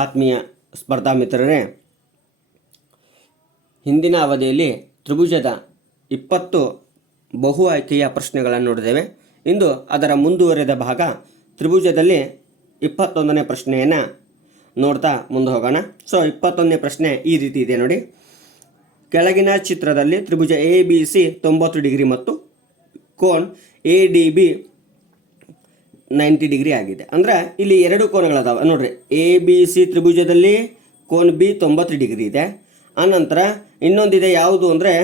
ಆತ್ಮೀಯ ಸ್ಪರ್ಧಾ ಮಿತ್ರರೇ, ಹಿಂದಿನ ಅವಧಿಯಲ್ಲಿ ತ್ರಿಭುಜದ 20 ಬಹು ಆಯ್ಕೆಯ ಪ್ರಶ್ನೆಗಳನ್ನು ನೋಡಿದ್ದೇವೆ. ಇಂದು ಅದರ ಮುಂದುವರೆದ ಭಾಗ ತ್ರಿಭುಜದಲ್ಲಿ 21ನೇ ಪ್ರಶ್ನೆಯನ್ನು ನೋಡ್ತಾ ಮುಂದೆ ಹೋಗೋಣ. 21ನೇ ಪ್ರಶ್ನೆ ಈ ರೀತಿ ಇದೆ ನೋಡಿ. ಕೆಳಗಿನ ಚಿತ್ರದಲ್ಲಿ ತ್ರಿಭುಜ ಎ ಬಿ ಸಿ 90 ಡಿಗ್ರಿ ಮತ್ತು ಕೋನ್ ಎ ಡಿ ಬಿ 90 ಡಿಗ್ರಿ ಆಗಿದೆ. ಅಂದ್ರೆ ಇಲ್ಲಿ ಎರಡು ಕೋನಗಳದಾವೆ ನೋಡ್ರಿ. ಎ ಬಿ ಸಿ ತ್ರಿಭುಜದಲ್ಲಿ ಕೋನ್ ಬಿ 90 ಡಿಗ್ರಿ ಇದೆ. ಆನಂತರ ಇನ್ನೊಂದಿದೆ ಯಾವುದು ಅಂದರೆ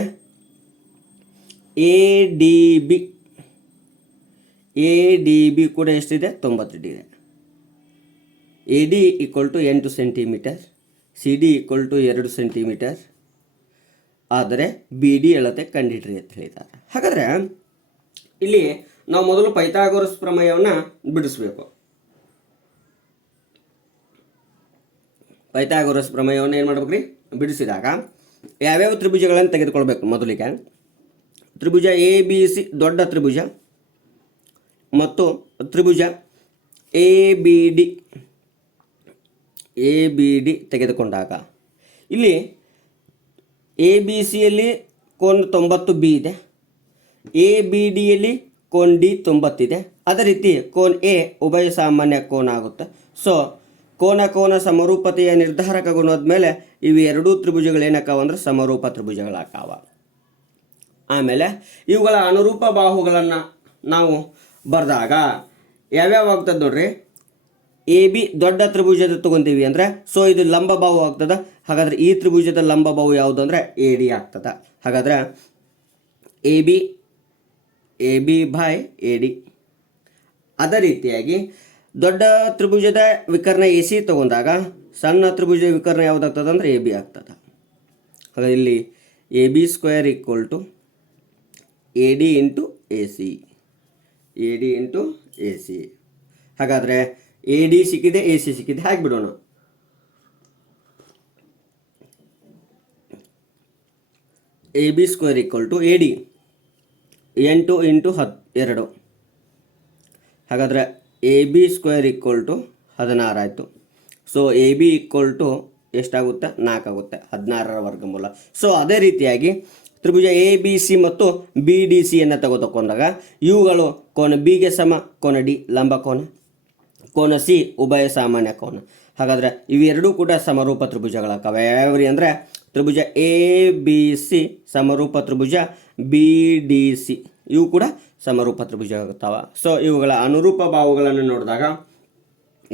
ಎ ಡಿ ಬಿ ಕೂಡ ಎಷ್ಟಿದೆ? 90 degree. A D equal to 8 centimetre, C D equal to 2 centimetre. ಆದರೆ ಬಿ ಡಿ ಅಳತೆ ಕಂಡುಹಿಡ್ರಿ ಅಂತ ಹೇಳಿದ್ದಾರೆ. ಹಾಗಾದರೆ ಇಲ್ಲಿ ನಾವು ಮೊದಲು ಪೈಥಾಗೋರಸ್ ಪ್ರಮೇಯವನ್ನು ಬಿಡಿಸಬೇಕು. ಪೈಥಾಗೋರಸ್ ಪ್ರಮೇಯವನ್ನು ಏನು ಮಾಡ್ಬೇಕು ರೀ? ಬಿಡಿಸಿದಾಗ ಯಾವ್ಯಾವ ತ್ರಿಭುಜಗಳನ್ನು ತೆಗೆದುಕೊಳ್ಬೇಕು? ಮೊದಲಿಗೆ ತ್ರಿಭುಜ ಎ ಬಿ ಸಿ ದೊಡ್ಡ ತ್ರಿಭುಜ ಮತ್ತು ತ್ರಿಭುಜ ಎ ಬಿ ಡಿ ತೆಗೆದುಕೊಂಡಾಗ ಇಲ್ಲಿ ಎ ಬಿ ಸಿಯಲ್ಲಿ ಕೋನ್ 90 ಬಿ ಇದೆ, ಎ ಬಿ ಡಿಯಲ್ಲಿ ಕೋನ್ ಡಿ 90 ಇದೆ. ಅದೇ ರೀತಿ ಕೋನ್ ಎ ಉಭಯ ಸಾಮಾನ್ಯ ಕೋನ ಆಗುತ್ತೆ. ಸೊ ಕೋನ ಸಮರೂಪತೆಯ ನಿರ್ಧಾರಕ ಗುಣದ ಮೇಲೆ ಇವು ಎರಡೂ ತ್ರಿಭುಜಗಳು ಏನಕ್ಕಾವ ಅಂದ್ರೆ ಸಮರೂಪ ತ್ರಿಭುಜಗಳಾಕಾವ. ಆಮೇಲೆ ಇವುಗಳ ಅನುರೂಪ ಬಾಹುಗಳನ್ನು ನಾವು ಬರೆದಾಗ ಯಾವ್ಯಾವ ಆಗ್ತದೆ ನೋಡ್ರಿ. ಎ ಬಿ ದೊಡ್ಡ ತ್ರಿಭುಜದ ತಗೊಂತೀವಿ ಅಂದರೆ ಸೊ ಇದು ಲಂಬ ಬಾಹು ಆಗ್ತದೆ. ಹಾಗಾದ್ರೆ ಈ ತ್ರಿಭುಜದ ಲಂಬ ಬಾಹು ಯಾವುದು ಅಂದರೆ ಎ ಡಿ ಆಗ್ತದೆ. ಹಾಗಾದ್ರೆ A B by A D. ಅದೇ ರೀತಿಯಾಗಿ ದೊಡ್ಡ ತ್ರಿಭುಜದ ವಿಕರ್ಣ ಎ ಸಿ ತಗೊಂಡಾಗ ಸಣ್ಣ ತ್ರಿಭುಜದ ವಿಕರ್ಣ ಯಾವುದಾಗ್ತದೆ ಅಂದರೆ ಎ ಬಿ ಆಗ್ತದೆ. ಹಾಗಾಗಿ ಇಲ್ಲಿ A B square equal to A D into A C. ಹಾಗಾದರೆ ಎ ಡಿ ಸಿಕ್ಕಿದೆ, ಎ ಸಿ ಸಿಕ್ಕಿದೆ, ಹಾಕಿಬಿಡೋಣ. A B square equal to A D 8 into 2. ಹಾಗಾದರೆ A B square equal to 16 ಆಯಿತು. So A B equal to ಎಷ್ಟಾಗುತ್ತೆ? 4 ಆಗುತ್ತೆ, 16ರ ವರ್ಗಮೂಲ. ಸೊ ಅದೇ ರೀತಿಯಾಗಿ ತ್ರಿಭುಜ ಎ ಬಿ ಸಿ ಮತ್ತು ಬಿ ಡಿ ಸಿಯನ್ನು ತೆಗೆದುಕೊಂಡಾಗ ಇವುಗಳು ಕೋನ ಬಿಗೆ ಸಮ, ಕೋನ ಡಿ ಲಂಬ ಕೋನ, ಕೋನ ಸಿ ಉಭಯ ಸಾಮಾನ್ಯ ಕೋನ. ಹಾಗಾದರೆ ಇವೆರಡೂ ಕೂಡ ಸಮರೂಪ ತ್ರಿಭುಜಗಳಾಗ್ತವೆ. ಯಾವ್ಯಾವ್ರಿ ಅಂದರೆ ತ್ರಿಭುಜ ಎ ಬಿ ಸಿ ಸಮರೂಪ ತ್ರಿಭುಜ, ಬಿ ಡಿ ಸಿ ಇವು ಕೂಡ ಸಮರೂಪ ತ್ರಿಭುಜ ಆಗ್ತಾವೆ. ಸೊ ಇವುಗಳ ಅನುರೂಪ ಬಾಹುಗಳನ್ನು ನೋಡಿದಾಗ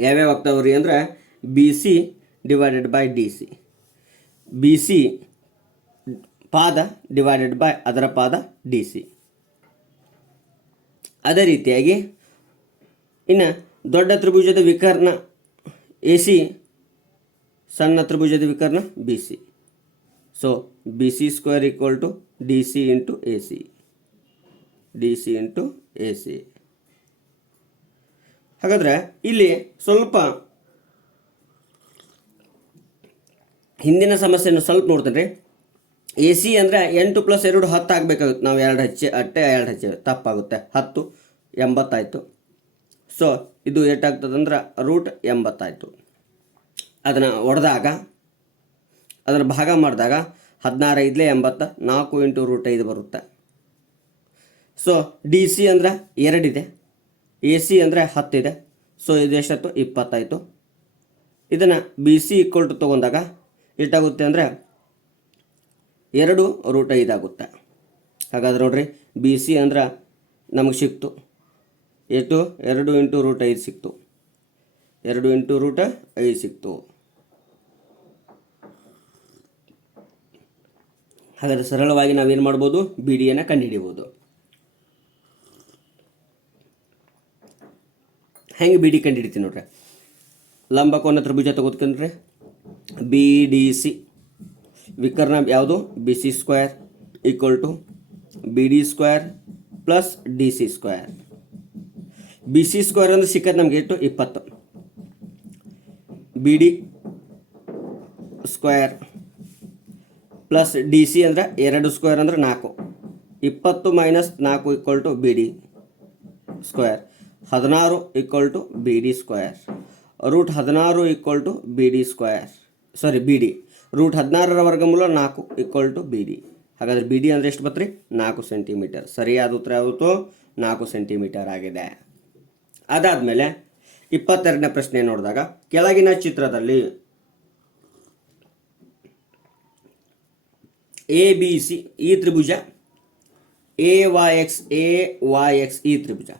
ಯಾವ್ಯಾವ ಆಗ್ತಾವ್ರಿ ಅಂದರೆ B C divided by D C, B C ಪಾದ ಡಿವೈಡೆಡ್ ಬೈ ಅದರ ಪಾದ ಡಿ ಸಿ. ಅದೇ ರೀತಿಯಾಗಿ ಇನ್ನು ದೊಡ್ಡ ತ್ರಿಭುಜದ ವಿಕರ್ಣ ಎ ಸಿ, ಸಣ್ಣ ತ್ರಿಭುಜದ ವಿಕರ್ಣ B C. So B C square equal to D C into A C. ಹಾಗಾದರೆ ಇಲ್ಲಿ ಸ್ವಲ್ಪ ಹಿಂದಿನ ಸಮಸ್ಯೆಯನ್ನು ಸ್ವಲ್ಪ ನೋಡ್ತೇನೆ ರೀ. ಎ ಸಿ ಅಂದರೆ 8 + 2 10 ಆಗಬೇಕಾಗುತ್ತೆ. ನಾವು 2 ಹಚ್ಚಿ ತಪ್ಪಾಗುತ್ತೆ. 10 80 ಆಯಿತು. ಸೊ ಇದು ಏಟಾಗ್ತದೆ ಅಂದ್ರೆ √80 ಆಯಿತು. ಅದನ್ನು ಹೊಡೆದಾಗ ಅದನ್ನು ಭಾಗ ಮಾಡಿದಾಗ 16 5 80, 4 ಇಂಟು √5 ಬರುತ್ತೆ. ಸೊ ಡಿ ಸಿ ಅಂದರೆ 2 ಇದೆ, ಎ ಸಿ ಅಂದರೆ 10 ಇದೆ. ಸೊ ಇದು ಎಷ್ಟಾಯ್ತು? 20 ಆಯಿತು. ಇದನ್ನು ಬಿ ಸಿ ಈಕ್ವಲ್ ಟು ತೊಗೊಂಡಾಗ ಎಷ್ಟಾಗುತ್ತೆ ಅಂದರೆ 2 √5 ಆಗುತ್ತೆ. ಹಾಗಾದ್ರೆ ನೋಡ್ರಿ ಬಿ ಸಿ ಅಂದ್ರೆ ನಮಗೆ ಸಿಕ್ತು ಎಷ್ಟು? 2 ಇಂಟು √5 ಸಿಕ್ತು, 2 ಇಂಟು √5 ಸಿಕ್ತು. ಹಾಗಾದರೆ ಸರಳವಾಗಿ ನಾವೇನು ಮಾಡ್ಬೋದು? ಬಿ ಡಿಯನ್ನು ಕಂಡುಹಿಡಿಬೋದು. ಹೆಂಗೆ ಬಿ ಡಿ ಕಂಡುಹಿಡಿತೀವಿ ನೋಡ್ರಿ. ಲಂಬಕೋನ ತ್ರಿಭುಜ ತಗೋದ್ಕೊಂಡ್ರೆ ಬಿ ಡಿ ಸಿ ವಿಕರ್ಣ ಯಾವುದು? B C square equal to B D square plus D C square. B C square ಅಂದರೆ ಸಿಕ್ಕತ್ತೆ ನಮಗೆ ಎಷ್ಟು? 20. B D square plus D C ಅಂದರೆ 2 ಸ್ಕ್ವೇರ್ ಅಂದರೆ 4. 20 - 4 equal to B D square. 16 equal to B D square. Root 16 equal to B D square, sorry B D. Root 16ರ ವರ್ಗಮೂಲ 4 equal to B D. ಹಾಗಾದರೆ B D ಅಂದರೆ ಎಷ್ಟು ಬತ್ರಿ? 4 centimetre. ಸರಿಯಾದ ಉತ್ತರ ಯಾವುದು? 4 ಸೆಂಟಿಮೀಟರ್ ಆಗಿದೆ. ಅದಾದಮೇಲೆ 22ನೇ ಪ್ರಶ್ನೆ ನೋಡಿದಾಗ, ಕೆಳಗಿನ ಚಿತ್ರದಲ್ಲಿ ಎ ಬಿ ಸಿ ಈ ತ್ರಿಭುಜ, ಎ ವೈ ಎಕ್ಸ್ ಈ ತ್ರಿಭುಜ,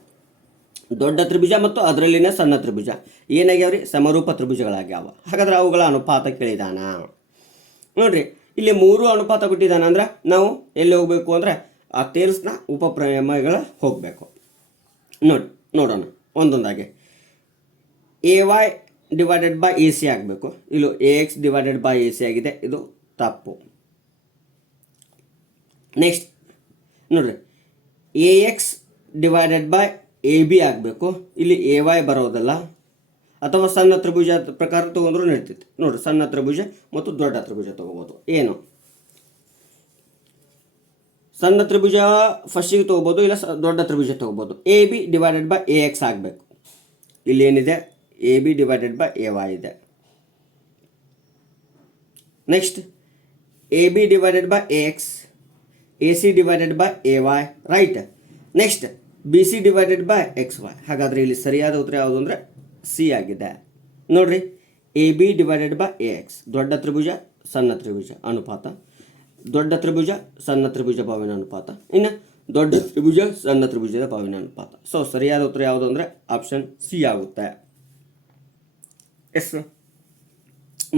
ದೊಡ್ಡ ತ್ರಿಭುಜ ಮತ್ತು ಅದರಲ್ಲಿನ ಸಣ್ಣ ತ್ರಿಭುಜ ಏನಾಗ್ಯಾವ್ರಿ? ಸಮರೂಪ ತ್ರಿಭುಜಗಳಾಗ್ಯಾವ. ಹಾಗಾದ್ರೆ ಅವುಗಳ ಅನುಪಾತ ಕೇಳಿದಾನ. ನೋಡ್ರಿ, ಇಲ್ಲಿ 3 ಅನುಪಾತ ಕೊಟ್ಟಿದ್ದಾನ ಅಂದ್ರೆ ನಾವು ಎಲ್ಲಿ ಹೋಗಬೇಕು ಅಂದರೆ ಆ ಟೇಲ್ಸ್ನ ಉಪಪ್ರಮೇಯಗಳ ಹೋಗಬೇಕು. ನೋಡೋಣ ಒಂದೊಂದಾಗಿ. A Y divided by A C ಆಗಬೇಕು. ಇಲ್ಲಿ A X divided by A C ಆಗಿದೆ, ಇದು ತಪ್ಪು. ನೆಕ್ಸ್ಟ್ ನೋಡ್ರಿ, A X divided by A B ಆಗಬೇಕು. ಇಲ್ಲಿ ಎ ವೈ ಬರೋದಲ್ಲ, ಅಥವಾ ಸಣ್ಣ ತ್ರಿಭುಜ ಪ್ರಕಾರ ತೊಗೊಂಡ್ರೂ ನಡೀತೈತಿ. ನೋಡಿರಿ, ಸಣ್ಣ ತ್ರಿಭುಜ ಮತ್ತು ದೊಡ್ಡ ತ್ರಿಭುಜ ತೊಗೋಬೋದು. ಏನು ಸಣ್ಣ ತ್ರಿಭುಜ ಫಸ್ಟಿಗೆ ತೊಗೋಬೋದು, ಇಲ್ಲ ದೊಡ್ಡ ತ್ರಿಭುಜ ತೊಗೋಬೋದು. A B divided by A X ಆಗಬೇಕು. ಇಲ್ಲಿ ಏನಿದೆ? A B divided by A Y ಇದೆ. Next A B divided by A X, A C divided by A Y, right. Next B C divided by X Y. ಹಾಗಾದರೆ ಇಲ್ಲಿ ಸರಿಯಾದ ಉತ್ತರ ಯಾವುದು ಅಂದರೆ ಸಿ ಆಗಿದೆ. ನೋಡ್ರಿ, A B divided by A X, ದೊಡ್ಡ ತ್ರಿಭುಜ ಸಣ್ಣ ತ್ರಿಭುಜ ಅನುಪಾತ, ದೊಡ್ಡ ತ್ರಿಭುಜ ಸಣ್ಣ ತ್ರಿಭುಜ ಬಾವಿನ ಅನುಪಾತ, ಇನ್ನು ದೊಡ್ಡ ತ್ರಿಭುಜ ಸಣ್ಣ ತ್ರಿಭುಜದ ಬಾವಿನ ಅನುಪಾತ. ಸೊ ಸರಿಯಾದ ಉತ್ತರ ಯಾವುದು ಅಂದರೆ ಆಪ್ಷನ್ ಸಿ ಆಗುತ್ತೆ. ಎಸ್.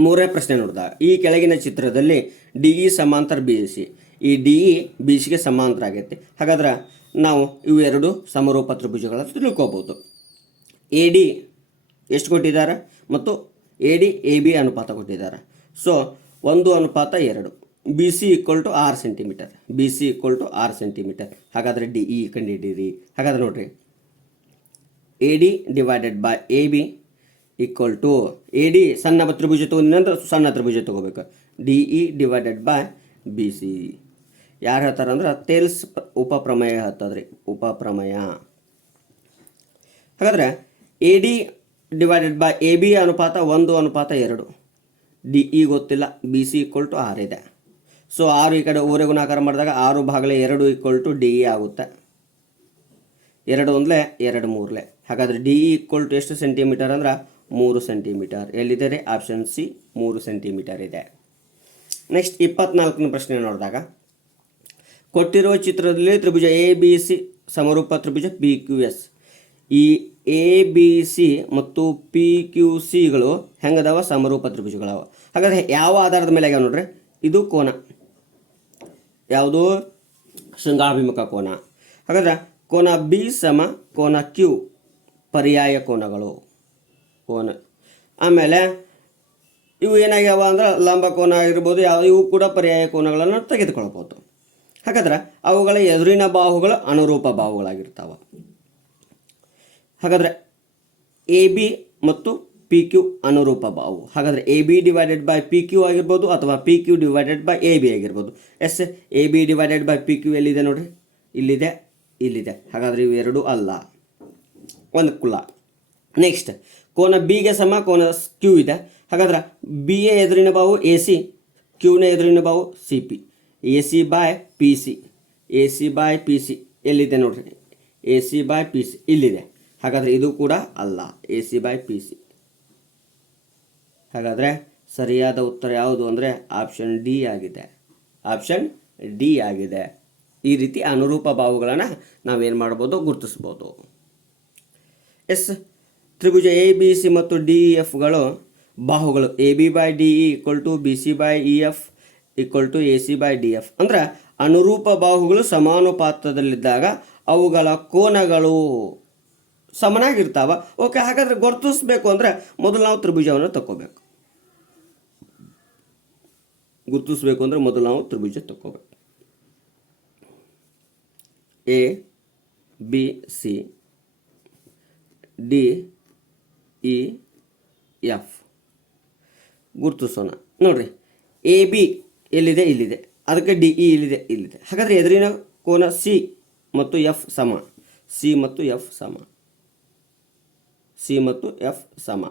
3ನೇ ಪ್ರಶ್ನೆ ನೋಡಿದಾಗ, ಈ ಕೆಳಗಿನ ಚಿತ್ರದಲ್ಲಿ ಡಿ ಇ ಸಮಾಂತರ ಬಿ ಸಿ, ಈ ಡಿ ಇ ಬಿ ಸಿಗೆ ಸಮಾಂತರ ಆಗೈತೆ. ಹಾಗಾದ್ರೆ ನಾವು ಇವು ಎರಡು ಸಮರೂಪ ತ್ರಿಭುಜಗಳನ್ನು ತಿಳ್ಕೊಬೋದು. ಎ ಡಿ ಎಷ್ಟು ಕೊಟ್ಟಿದ್ದಾರೆ ಮತ್ತು ಎ ಡಿ ಎ ಬಿ ಅನುಪಾತ ಕೊಟ್ಟಿದ್ದಾರೆ. So 1:2. B C equal to 6 centimetre, B C equal to 6 centimetre. ಹಾಗಾದರೆ ಡಿ ಇ ಕಂಡುಹಿಡೀರಿ. ಹಾಗಾದ್ರೆ ನೋಡಿರಿ, A D divided by A B equal to, A D ಸಣ್ಣ ತ್ರಿಭುಜ ತೊಗೊಂಡ್ರೆ ಸಣ್ಣ ತ್ರಿಭುಜ ತೊಗೋಬೇಕು, D E divided by B C. ಯಾರು ಹೇಳ್ತಾರೆ ಅಂದ್ರೆ ಟೇಲ್ಸ್ ಉಪಪ್ರಮೇಯ ಹೇಳ್ತದ್ರಿ, ಉಪಪ್ರಮೇಯ. ಹಾಗಾದರೆ A D divided by A B ಅನುಪಾತ 1:2. ಡಿ ಇ ಗೊತ್ತಿಲ್ಲ, ಬಿ ಸಿ ಈಕ್ವಲ್ ಟು 6 ಇದೆ. ಸೊ 6 ಈ ಕಡೆ ಊರೆ ಗುಣಾಕಾರ ಮಾಡಿದಾಗ 6/2 ಈಕ್ವಲ್ ಟು ಡಿ ಇ ಆಗುತ್ತೆ. 2 1 2 3. ಹಾಗಾದರೆ ಡಿ ಇ ಈಕ್ವಲ್ ಟು ಎಷ್ಟು ಸೆಂಟಿಮೀಟರ್ ಅಂದ್ರೆ 3 ಸೆಂಟಿಮೀಟರ್. ಎಲ್ಲಿದೆ ರೀ? ಆಪ್ಷನ್ ಸಿ 3 ಸೆಂಟಿಮೀಟರ್ ಇದೆ. ನೆಕ್ಸ್ಟ್ 24ನೇ ಪ್ರಶ್ನೆ ನೋಡಿದಾಗ, ಕೊಟ್ಟಿರುವ ಚಿತ್ರದಲ್ಲಿ ತ್ರಿಭುಜ ಎ ಬಿ ಸಿ ಸಮರೂಪ ತ್ರಿಭುಜ ಪಿ ಕ್ಯೂ ಎಸ್. ಈ ಎ ಬಿ ಸಿ ಮತ್ತು ಪಿ ಕ್ಯೂ ಸಿಗಳು ಹೆಂಗದಾವ? ಸಮರೂಪ ತ್ರಿಭುಜಗಳವ. ಹಾಗಾದರೆ ಯಾವ ಆಧಾರದ ಮೇಲೆ ಆಗ್ಯಾವ ನೋಡ್ರಿ? ಇದು ಕೋನ, ಯಾವುದು? ಶೃಂಗಾಭಿಮುಖ ಕೋನ. ಹಾಗಾದ್ರೆ ಕೋನ ಬಿ ಸಮ ಕೋನ ಕ್ಯೂ ಪರ್ಯಾಯ ಕೋನಗಳು. ಕೋನ ಆಮೇಲೆ ಇವು ಏನಾಗ್ಯಾವ ಅಂದ್ರೆ ಲಂಬ ಕೋನ ಆಗಿರ್ಬೋದು, ಇವು ಕೂಡ ಪರ್ಯಾಯ ಕೋನಗಳನ್ನು ತೆಗೆದುಕೊಳ್ಬೋದು. ಹಾಗಾದ್ರೆ ಅವುಗಳ ಎದುರಿನ ಬಾಹುಗಳು ಅನುರೂಪ ಬಾಹುಗಳಾಗಿರ್ತಾವೆ. ಹಾಗಾದರೆ ಎ ಬಿ ಮತ್ತು ಪಿ ಕ್ಯೂ ಅನುರೂಪ ಬಾಹು. ಹಾಗಾದರೆ A B divided by P Q ಆಗಿರ್ಬೋದು, ಅಥವಾ P Q divided by A B ಆಗಿರ್ಬೋದು. Yes, A B divided by P Q ಎಲ್ಲಿದೆ ನೋಡ್ರಿ? ಇಲ್ಲಿದೆ, ಇಲ್ಲಿದೆ. ಹಾಗಾದರೆ ಇವು ಎರಡೂ ಅಲ್ಲ, ಒಂದು ಕುಲ. ನೆಕ್ಸ್ಟ್ ಕೋನ ಬಿಗೆ ಸಮ ಕೋನ ಕ್ಯೂ ಇದೆ. ಹಾಗಾದ್ರೆ ಬಿ ಎ ಎದುರಿನ ಬಾಹು ಎ ಸಿ, ಕ್ಯೂನ ಎದುರಿನ ಬಾಹು C P. A C by P C, A C by P C ಎಲ್ಲಿದೆ ನೋಡ್ರಿ? A C by P C ಇಲ್ಲಿದೆ. ಹಾಗಾದರೆ ಇದು ಕೂಡ ಅಲ್ಲ, A C by P C. ಹಾಗಾದರೆ ಸರಿಯಾದ ಉತ್ತರ ಯಾವುದು ಅಂದರೆ ಆಪ್ಷನ್ ಡಿ ಆಗಿದೆ. ಆಪ್ಷನ್ ಡಿ ಆಗಿದೆ. ಈ ರೀತಿ ಅನುರೂಪ ಬಾಹುಗಳನ್ನು ನಾವೇನು ಮಾಡ್ಬೋದು? ಗುರುತಿಸ್ಬೋದು. ಎಸ್, ತ್ರಿಭುಜ ಎ ಬಿ ಸಿ ಮತ್ತು ಡಿ ಇ ಎಫ್ಗಳು ಬಾಹುಗಳು A B by D E equal to B C by E F equal to A C by D F. ಅಂದ್ರೆ ಅನುರೂಪ ಬಾಹುಗಳು ಸಮಾನುಪಾತದಲ್ಲಿದ್ದಾಗ ಅವುಗಳ ಕೋನಗಳು ಸಮನಾಗಿರ್ತಾವ. ಓಕೆ, ಹಾಗಾದರೆ ಗುರುತಿಸ್ಬೇಕು ಅಂದರೆ ಮೊದಲು ನಾವು ತ್ರಿಭುಜವನ್ನು ತಗೋಬೇಕು. ಗುರುತಿಸ್ಬೇಕು ಅಂದರೆ ಮೊದಲು ನಾವು ತ್ರಿಭುಜ ತಗೋಬೇಕು. A B C D E F ಗುರುತಿಸೋಣ. ನೋಡ್ರಿ, ಎ ಬಿ ಎಲ್ಲಿದೆ? ಇಲ್ಲಿದೆ. ಅದಕ್ಕೆ ಡಿ ಇ ಇಲ್ಲಿದೆ, ಇಲ್ಲಿದೆ. ಹಾಗಾದರೆ ಎದುರಿನ ಕೋನ ಸಿ ಮತ್ತು ಎಫ್ ಸಮ, ಸಿ ಮತ್ತು ಎಫ್ ಸಮ, ಸಿ ಮತ್ತು ಎಫ್ ಸಮ.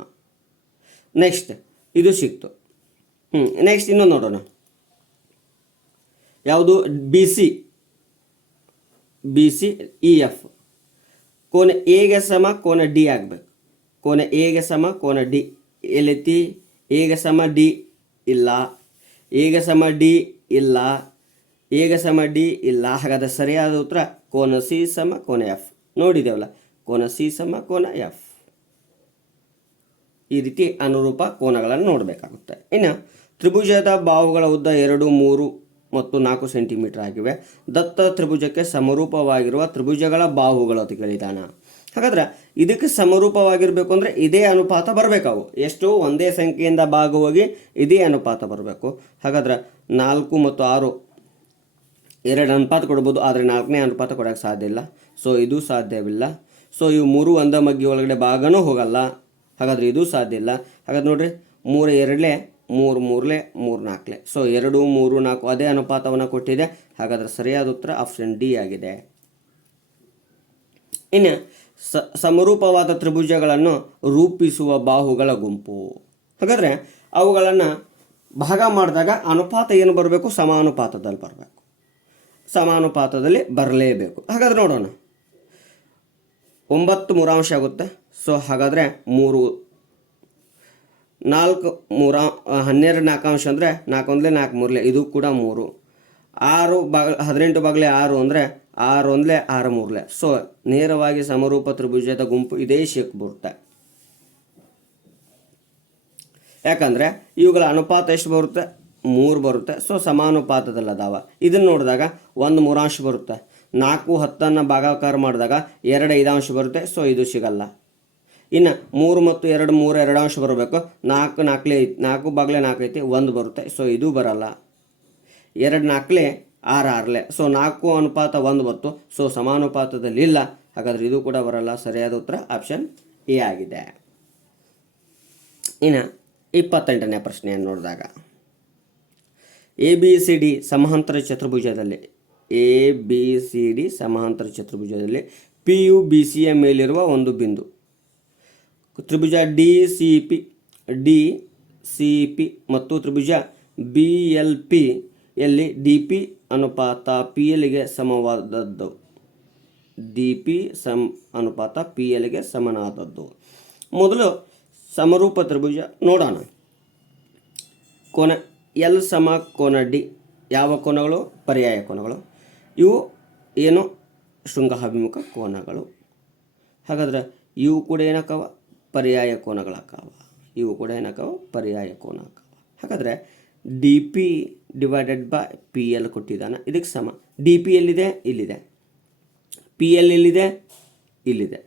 ನೆಕ್ಸ್ಟ್ ಇದು ಸಿಕ್ತು. ನೆಕ್ಸ್ಟ್ ಇನ್ನೊಂದು ನೋಡೋಣ. ಯಾವುದು? B C E F. ಕೋನ ಎಗೆ ಸಮ ಕೋನ ಡಿ ಆಗಬೇಕು. ಕೋನ ಎಗೆ ಸಮ ಕೋನ ಡಿ. ಎಲ್ಲೈತಿ? ಎಗೆ ಸಮ ಡಿ ಇಲ್ಲ, ಎಗೆ ಸಮ ಡಿ ಇಲ್ಲ, ಎಗೆ ಸಮ ಡಿ ಇಲ್ಲ. ಹಾಗಾದರೆ ಸರಿಯಾದ ಉತ್ತರ ಕೋನ ಸಿ ಸಮ ಕೋನ ಎಫ್. ನೋಡಿದ್ದೇವಲ್ಲ, ಕೋನ ಸಿ ಸಮ ಕೋನ ಎಫ್. ಈ ರೀತಿ ಅನುರೂಪ ಕೋನಗಳನ್ನು ನೋಡಬೇಕಾಗುತ್ತೆ. ಇನ್ನು ತ್ರಿಭುಜದ ಬಾಹುಗಳ ಉದ್ದ 2, 3 ಮತ್ತು 4 ಸೆಂಟಿಮೀಟರ್ ಆಗಿವೆ. ದತ್ತ ತ್ರಿಭುಜಕ್ಕೆ ಸಮರೂಪವಾಗಿರುವ ತ್ರಿಭುಜಗಳ ಬಾಹುಗಳು ಅಂತ ಕೇಳಿದಾನ. ಹಾಗಾದ್ರೆ ಇದಕ್ಕೆ ಸಮರೂಪವಾಗಿರಬೇಕು ಅಂದರೆ ಇದೇ ಅನುಪಾತ ಬರಬೇಕು. ಎಷ್ಟು? ಒಂದೇ ಸಂಖ್ಯೆಯಿಂದ ಭಾಗ ಹೋಗಿ ಇದೇ ಅನುಪಾತ ಬರಬೇಕು. ಹಾಗಾದ್ರೆ 4 ಮತ್ತು 6 2 ಅನುಪಾತ ಕೊಡ್ಬೋದು, ಆದರೆ 4ನೇ ಅನುಪಾತ ಕೊಡೋಕ್ಕೆ ಸಾಧ್ಯ ಇಲ್ಲ. ಸೊ ಇದು ಸಾಧ್ಯವಿಲ್ಲ. ಸೊ ಇವು 3 ಒಂದೇ ಮಗ್ಗಿ ಒಳಗಡೆ ಭಾಗನೂ ಹೋಗಲ್ಲ. ಹಾಗಾದರೆ ಇದು ಸಾಧ್ಯ ಇಲ್ಲ. ಹಾಗಾದ್ರೆ ನೋಡಿರಿ, 3 2 3 3 3 4. ಸೊ 2 3 4 ಅದೇ ಅನುಪಾತವನ್ನು ಕೊಟ್ಟಿದೆ. ಹಾಗಾದರೆ ಸರಿಯಾದ ಉತ್ತರ ಆಪ್ಷನ್ ಡಿ ಆಗಿದೆ. ಇನ್ನು ಸಮರೂಪವಾದ ತ್ರಿಭುಜಗಳನ್ನು ರೂಪಿಸುವ ಬಾಹುಗಳ ಗುಂಪು. ಹಾಗಾದರೆ ಅವುಗಳನ್ನು ಭಾಗ ಮಾಡಿದಾಗ ಅನುಪಾತ ಏನು ಬರಬೇಕು? ಸಮಾನುಪಾತದಲ್ಲಿ ಬರಬೇಕು. ಸಮಾನುಪಾತದಲ್ಲಿ ಬರಲೇಬೇಕು. ಹಾಗಾದ್ರೆ ನೋಡೋಣ. 9 ಮೂರಾಂಶ ಆಗುತ್ತೆ. ಸೊ ಹಾಗಾದರೆ 3 4 12 ನಾಲ್ಕಾಂಶ ಅಂದರೆ 4 1 4 3 ಇದು ಕೂಡ 3. 6 18 ಬಾಗಿಲೆ 6 ಅಂದರೆ 6 1 6 3. ಸೊ ನೇರವಾಗಿ ಸಮರೂಪ ತ್ರಿಭುಜದ ಗುಂಪು ಇದೇ ಶೇಪ್ ಬರುತ್ತೆ. ಯಾಕಂದರೆ ಇವುಗಳ ಅನುಪಾತ ಎಷ್ಟು ಬರುತ್ತೆ? 3 ಬರುತ್ತೆ. ಸೊ ಸಮಾನುಪಾತದಲ್ಲದಾವ. ಇದನ್ನು ನೋಡಿದಾಗ 1 ಮೂರಾಂಶ ಬರುತ್ತೆ. 4 10 ಭಾಗಾಕಾರ ಮಾಡಿದಾಗ 2 5 ಬರುತ್ತೆ. ಸೊ ಇದು ಸಿಗಲ್ಲ. ಇನ್ನು 3 ಮತ್ತು 2 3 2 ಅಂಶ ಬರಬೇಕು. 4 4 4 ಬಾಗಿಲೆ 4 ಐತಿ, 1 ಬರುತ್ತೆ. ಸೊ ಇದು ಬರಲ್ಲ. 2 4 6 6. ಸೊ 4 ಅನುಪಾತ 1 ಬತ್ತು. ಸೊ ಸಮಾನುಪಾತದಲ್ಲಿ ಇಲ್ಲ. ಹಾಗಾದರೆ ಇದು ಕೂಡ ಬರಲ್ಲ. ಸರಿಯಾದ ಉತ್ತರ ಆಪ್ಷನ್ ಎ ಆಗಿದೆ. ಇನ್ನು 28ನೇ ಪ್ರಶ್ನೆಯನ್ನು ನೋಡಿದಾಗ ABCD ಸಮಾಂತರ ಚತುರ್ಭುಜದಲ್ಲಿ ಸಮಾಂತರ ಚತುರ್ಭುಜದಲ್ಲಿ PUBCಯ ಮೇಲಿರುವ ಒಂದು ಬಿಂದು ತ್ರಿಭುಜ DCP ಮತ್ತು ತ್ರಿಭುಜ BLP ಯಲ್ಲಿ DP ಅನುಪಾತ PLಗೆ ಸಮವಾದದ್ದು. DP ಅನುಪಾತ PLಗೆ ಸಮನಾದದ್ದು. ಮೊದಲು ಸಮರೂಪ ತ್ರಿಭುಜ ನೋಡೋಣ. ಕೋನ ಎಲ್ ಸಮ ಕೋನ ಡಿ. ಯಾವ ಕೋನಗಳು? ಪರ್ಯಾಯ ಕೋನಗಳು. ಇವು ಏನು? ಶೃಂಗಾಭಿಮುಖ ಕೋನಗಳು. ಹಾಗಾದ್ರೆ ಇವು ಕೂಡ ಏನಕ್ಕವ? ಪರ್ಯಾಯ ಕೋನಗಳಾಕವ. ಇವು ಕೂಡ ಏನಕ್ಕವ? ಪರ್ಯಾಯ ಕೋನ ಆಕವ. ಹಾಗಾದರೆ DP ಡಿವೈಡೆಡ್ ಬೈ PL ಕೊಟ್ಟಿದ್ದಾನೆ. ಇದಕ್ಕೆ ಸಮ. DP ಎಲ್ಲಿದೆ? ಇಲ್ಲಿದೆ. PL ಎಲ್ಲಿದೆ? ಇಲ್ಲಿದೆ.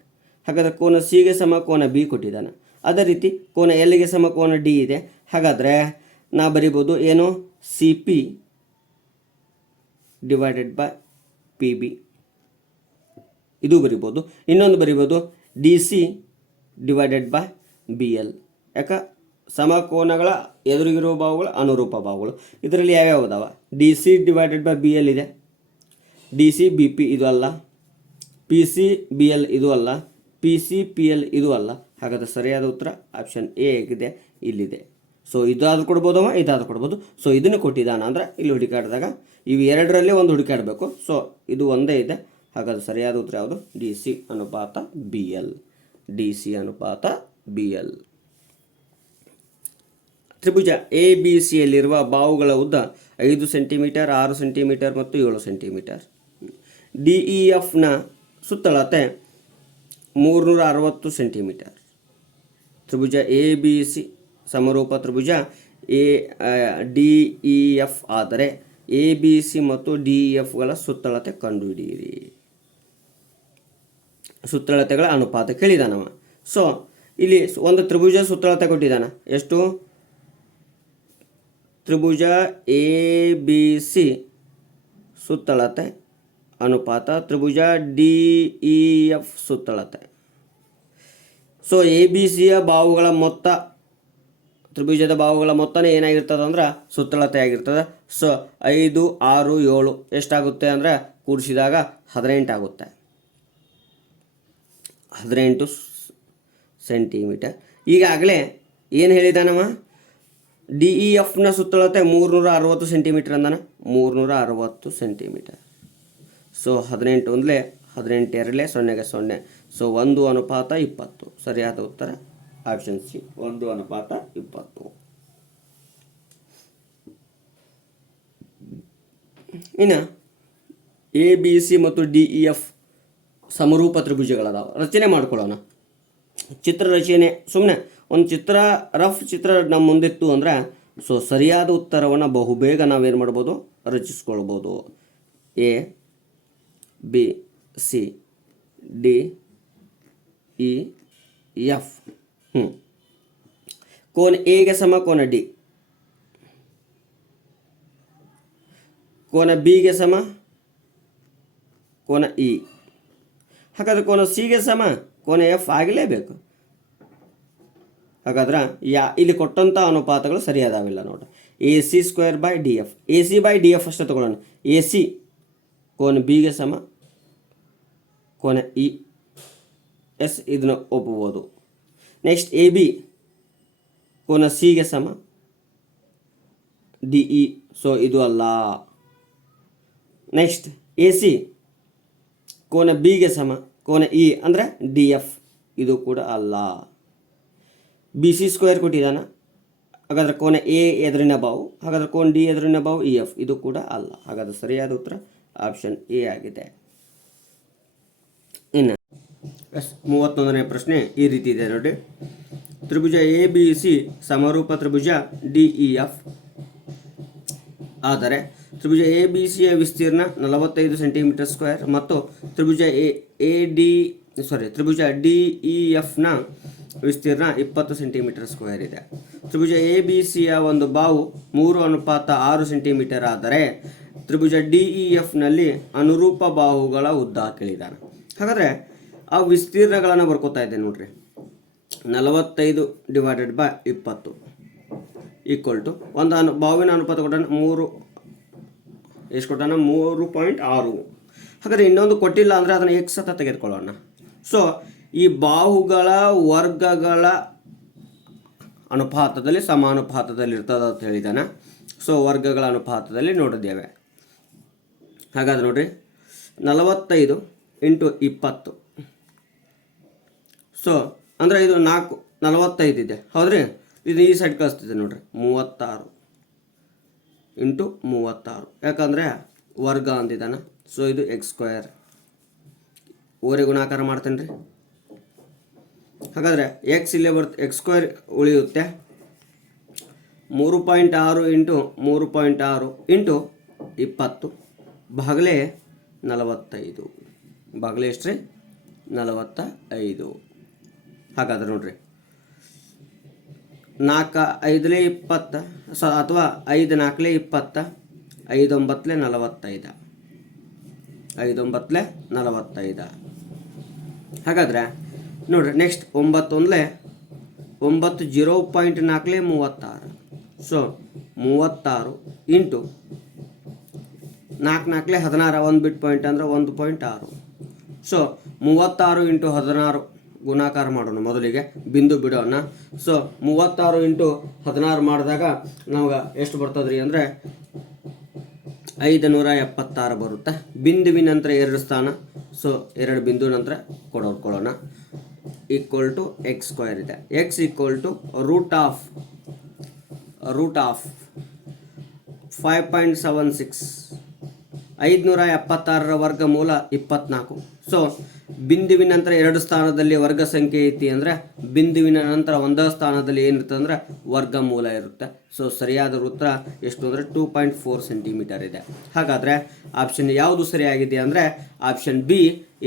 ಹಾಗಾದರೆ ಕೋನ ಸಿಗೆ ಸಮ ಕೋನ ಬಿ ಕೊಟ್ಟಿದ್ದಾನೆ. ಅದೇ ರೀತಿ ಕೋನ ಎಲ್ಗೆ ಸಮ ಕೋನ ಡಿ ಇದೆ. ಹಾಗಾದರೆ ನಾ ಬರಿಬೋದು ಏನು? CP divided by PB. ಇದು ಬರಿಬೋದು. ಇನ್ನೊಂದು ಬರಿಬೋದು DC ಡಿವೈಡೆಡ್ ಬೈ BL. ಯಾಕೆ? ಸಮಕೋನಗಳ ಎದುರಿಗಿರುವ ಬಾಹುಗಳು ಅನುರೂಪ ಬಾಹುಗಳು. ಇದರಲ್ಲಿ ಯಾವ್ಯಾವ ಅದಾವ? DC ಡಿವೈಡೆಡ್ ಬೈ BL ಇದೆ. DC BP ಇದು ಅಲ್ಲ. PC BL ಇದು ಅಲ್ಲ. PC PL ಇದು ಅಲ್ಲ. ಹಾಗಾದರೆ ಸರಿಯಾದ ಉತ್ತರ ಆಪ್ಷನ್ ಎ ಆಗಿದೆ. ಇಲ್ಲಿದೆ. ಸೊ ಇದಾದರೂ ಕೊಡ್ಬೋದವ, ಇದಾದರೂ ಕೊಡ್ಬೋದು. ಸೊ ಇದನ್ನು ಕೊಟ್ಟಿದ್ದಾನ ಅಂದರೆ ಇಲ್ಲಿ ಹುಡುಕಾಡಿದಾಗ ಇವು ಎರಡರಲ್ಲಿ ಒಂದು ಹುಡುಕಾಡಬೇಕು. ಸೊ ಇದು ಒಂದೇ ಇದೆ. ಹಾಗಾದರೆ ಸರಿಯಾದ ಉತ್ತರ ಯಾವುದು? DC ಅನುಪಾತ BL. DC ಅನುಪಾತ BL. ತ್ರಿಭುಜ ABCಯಲ್ಲಿರುವ ಬಾಹುಗಳ ಉದ್ದ 5 ಸೆಂಟಿಮೀಟರ್, 6 ಸೆಂಟಿಮೀಟರ್ ಮತ್ತು 7 ಸೆಂಟಿಮೀಟರ್. DEFನ ಸುತ್ತಳತೆ 360 ಸೆಂಟಿಮೀಟರ್. ತ್ರಿಭುಜ ABC ಸಮರೂಪ ತ್ರಿಭುಜ DEF ಆದರೆ ABC ಮತ್ತು DEFಗಳ ಸುತ್ತಳತೆ ಕಂಡುಹಿಡಿಯಿರಿ. ಸುತ್ತಳತೆಗಳ ಅನುಪಾತ ಕೇಳಿದಾನವ. ಸೊ ಇಲ್ಲಿ ಒಂದು ತ್ರಿಭುಜ ಸುತ್ತಳತೆ ಕೊಟ್ಟಿದ್ದಾನ. ಎಷ್ಟು? ತ್ರಿಭುಜ ABC ಸುತ್ತಳತೆ ಅನುಪಾತ ತ್ರಿಭುಜ DEF ಸುತ್ತಳತೆ. ಸೊ ABCಯ ಬಾಹುಗಳ ಮೊತ್ತ, ತ್ರಿಭುಜದ ಬಾಹುಗಳ ಮೊತ್ತನೇ ಏನಾಗಿರ್ತದೆ ಅಂದ್ರೆ ಸುತ್ತಳತೆ ಆಗಿರ್ತದೆ. ಸೊ 5 6 7 ಎಷ್ಟಾಗುತ್ತೆ ಅಂದರೆ ಕೂಡಿಸಿದಾಗ 18 ಆಗುತ್ತೆ. 18 ಸೆಂಟಿಮೀಟರ್. ಈಗಾಗಲೇ ಏನು ಹೇಳಿದಾನವ? ಡಿ ಇ ಎಫ್ನ ಸುತ್ತಳತೆ 360 ಸೆಂಟಿಮೀಟರ್ ಅಂದಾನ, 360 ಸೆಂಟಿಮೀಟರ್. ಸೊ 18 ಒಂದಲೇ 18 ಎರಡಲೇ 0ಗೆ 0. ಸೊ 1:20. ಸರಿಯಾದ ಉತ್ತರ ಆಪ್ಷನ್ ಸಿ, 1:20. ಇನ್ನು ಎ ಬಿ ಸಿ ಮತ್ತು ಡಿ ಇ ಎಫ್ ಸಮರೂಪ ತ್ರಿಭುಜಗಳದಾವ. ರಚನೆ ಮಾಡ್ಕೊಳ್ಳೋಣ. ಚಿತ್ರ ರಚನೆ ಸುಮ್ಮನೆ ಒಂದು ಚಿತ್ರ, ರಫ್ ಚಿತ್ರ ನಮ್ಮ ಮುಂದಿತ್ತು ಅಂದ್ರೆ ಸೊ ಸರಿಯಾದ ಉತ್ತರವನ್ನು ಬಹುಬೇಗ ನಾವೇನು ಮಾಡ್ಬೋದು, ರಚಿಸ್ಕೊಳ್ಬೋದು. A B C D E F. ಕೋನ ಎಗೆ ಸಮ ಕೋನ ಡಿ, ಕೋನ ಬಿಗೆ ಸಮ ಕೋನ ಇ. ಹಾಗಾದ್ರೆ ಕೋನ ಸಿಗೆ ಸಮ ಕೋನ ಎಫ್ ಆಗಲೇಬೇಕು. ಹಾಗಾದ್ರೆ ಇಲ್ಲಿ ಕೊಟ್ಟಂಥ ಅನುಪಾತಗಳು ಸರಿಯಾದಾವಿಲ್ಲ ನೋಡ್ರಿ. A C square by D F, A C by D F ಅಷ್ಟೇ ತಗೊಳ್ಳೋಣ. ಎ ಸಿ ಕೋನ ಬಿಗೆ ಸಮ ಕೋನ ಇ ಎಸ್, ಇದನ್ನು ಒಪ್ಪಬಹುದು. ನೆಕ್ಸ್ಟ್ ಎ ಬಿ ಕೋನ ಸಿಗೆ ಸಮ ಡಿ ಇ, ಸೊ ಇದು ಅಲ್ಲ. ನೆಕ್ಸ್ಟ್ ಎ ಸಿ ಕೋನ ಬಿಗೆ ಸಮ ಕೋನ ಇ ಅಂದರೆ ಡಿ ಎಫ್, ಇದು ಕೂಡ ಅಲ್ಲ. ಬಿ ಸಿ ಸ್ಕ್ವೇರ್ ಕೊಟ್ಟಿದ್ದಾನ, ಹಾಗಾದ್ರೆ ಕೋನ ಎ ಎದುರಿನ ಬಾವು, ಹಾಗಾದ್ರೆ ಕೋನ ಡಿ ಎದುರಿನ ಬಾವು ಇ ಎಫ್, ಇದು ಕೂಡ ಅಲ್ಲ. ಹಾಗಾದ್ರೆ ಸರಿಯಾದ ಉತ್ತರ ಆಪ್ಷನ್ ಎ ಆಗಿದೆ. ಇನ್ನು 31ನೇ ಪ್ರಶ್ನೆ ಈ ರೀತಿ ಇದೆ ನೋಡಿ. ತ್ರಿಭುಜ ಎ ಬಿ ಸಿ ಸಮರೂಪ ತ್ರಿಭುಜ ಡಿ ಇ ಎಫ್ ಆದರೆ ತ್ರಿಭುಜ ಎ ಬಿ ಸಿಯ ವಿಸ್ತೀರ್ಣ 45 ಸೆಂಟಿಮೀಟರ್ ಸ್ಕ್ವೇರ್ ಮತ್ತು ತ್ರಿಭುಜ ತ್ರಿಭುಜ ಡಿ ಇ ಎಫ್ನ ವಿಸ್ತೀರ್ಣ 20 ಸೆಂಟಿಮೀಟರ್ ಸ್ಕ್ವೇರ್ ಇದೆ. ತ್ರಿಭುಜ ಎ ಬಿ ಸಿಯ ಒಂದು ಬಾವು 3:6 ಸೆಂಟಿಮೀಟರ್ ಆದರೆ ತ್ರಿಭುಜ ಡಿ ಇ ಎಫ್ನಲ್ಲಿ ಅನುರೂಪ ಬಾಹುಗಳ ಉದ್ದ ಕೇಳಿದಾನೆ. ಹಾಗಾದರೆ ಆ ವಿಸ್ತೀರ್ಣಗಳನ್ನು ಬರ್ಕೋತಾ ಇದ್ದೆ ನೋಡ್ರಿ. 45 / 20 ಈಕ್ವಲ್ ಟು ಒಂದು ಬಾವಿನ ಅನುಪಾತ ಕೊಟ್ಟಾನ 3, ಎಷ್ಟು ಕೊಟ್ಟಾನ 3.6. ಹಾಗಾದರೆ ಇನ್ನೊಂದು ಕೊಟ್ಟಿಲ್ಲ ಅಂದರೆ ಅದನ್ನು ಎಕ್ಸ್ ಅಂತ ತೆಗೆದುಕೊಳ್ಳೋಣ. ಸೊ ಈ ಬಾಹುಗಳ ವರ್ಗಗಳ ಅನುಪಾತದಲ್ಲಿ ಸಮಾನುಪಾತದಲ್ಲಿ ಇರ್ತದೆ ಅಂತ ಹೇಳಿದಾನೆ. ಸೊ ವರ್ಗಗಳ ಅನುಪಾತದಲ್ಲಿ ನೋಡಿದ್ದೇವೆ. ಹಾಗಾದ್ರೆ ನೋಡ್ರಿ 45 × 20. ಸೊ ಅಂದರೆ ಇದು 45 ಇದೆ, ಹೌದ್ರಿ. ಇದು ಈ ಸೈಡ್ ಕಳಿಸ್ತಿದೆ ನೋಡ್ರಿ 36 × 36, ಯಾಕಂದರೆ ವರ್ಗ ಅಂದಿದ್ದಾನೆ. ಸೊ ಇದು x². ಓರೆ ಗುಣಾಕಾರ ಮಾಡ್ತೇನೆ ರೀ. ಹಾಗಾದರೆ ಎಕ್ಸ್ ಇಲ್ಲೇ ಬರುತ್ತೆ, x² ಉಳಿಯುತ್ತೆ. 3.6 × 3.6 × 20 ಭಾಗಲೇ 45. ಭಾಗಲೇ ಎಷ್ಟು ರೀ? 45. ಹಾಗಾದ್ರೆ ನೋಡ್ರಿ 4 5 20 ಅಥವಾ 5 4 20, 5 9 45, 5 9 45. ಹಾಗಾದ್ರೆ ನೋಡ್ರಿ ನೆಕ್ಸ್ಟ್ 9 1 9 0.4 36. ಸೊ 36 × 4 4 16, 1 ಬಿಟ್ ಪಾಯಿಂಟ್ ಅಂದರೆ 1.6. ಸೊ 36 × 16 ಗುಣಾಕಾರ ಮಾಡೋಣ. ಮೊದಲಿಗೆ ಬಿಂದು ಬಿಡೋಣ. ಸೊ 36 × 16 ಮಾಡಿದಾಗ ನಮ್ಗೆ ಎಷ್ಟು ಬರ್ತದ್ರಿ ಅಂದರೆ 576 ಬರುತ್ತೆ. ಬಿಂದುವಿನ ನಂತರ 2 ಸ್ಥಾನ, ಸೊ 2 ಬಿಂದು ನಂತರ ಕೊಡೋಣ. ಈಕ್ವಲ್ ಟು x² ಇದೆ. x √ of 5.76. 576 ವರ್ಗಮೂಲ 24. ಸೊ ಬಿಂದುವಿನ ನಂತರ 2 ಸ್ಥಾನದಲ್ಲಿ ವರ್ಗ ಸಂಖ್ಯೆ ಐತಿ ಅಂದರೆ ಬಿಂದುವಿನ ನಂತರ 1 ಸ್ಥಾನದಲ್ಲಿ ಏನಿರುತ್ತೆ ಅಂದರೆ ವರ್ಗಮೂಲ ಇರುತ್ತೆ. ಸೊ ಸರಿಯಾದ ಉತ್ತರ ಎಷ್ಟು ಅಂದರೆ 2.4 ಸೆಂಟಿಮೀಟರ್ ಇದೆ. ಹಾಗಾದರೆ ಆಪ್ಷನ್ ಯಾವುದು ಸರಿಯಾಗಿದೆ ಅಂದರೆ ಆಪ್ಷನ್ ಬಿ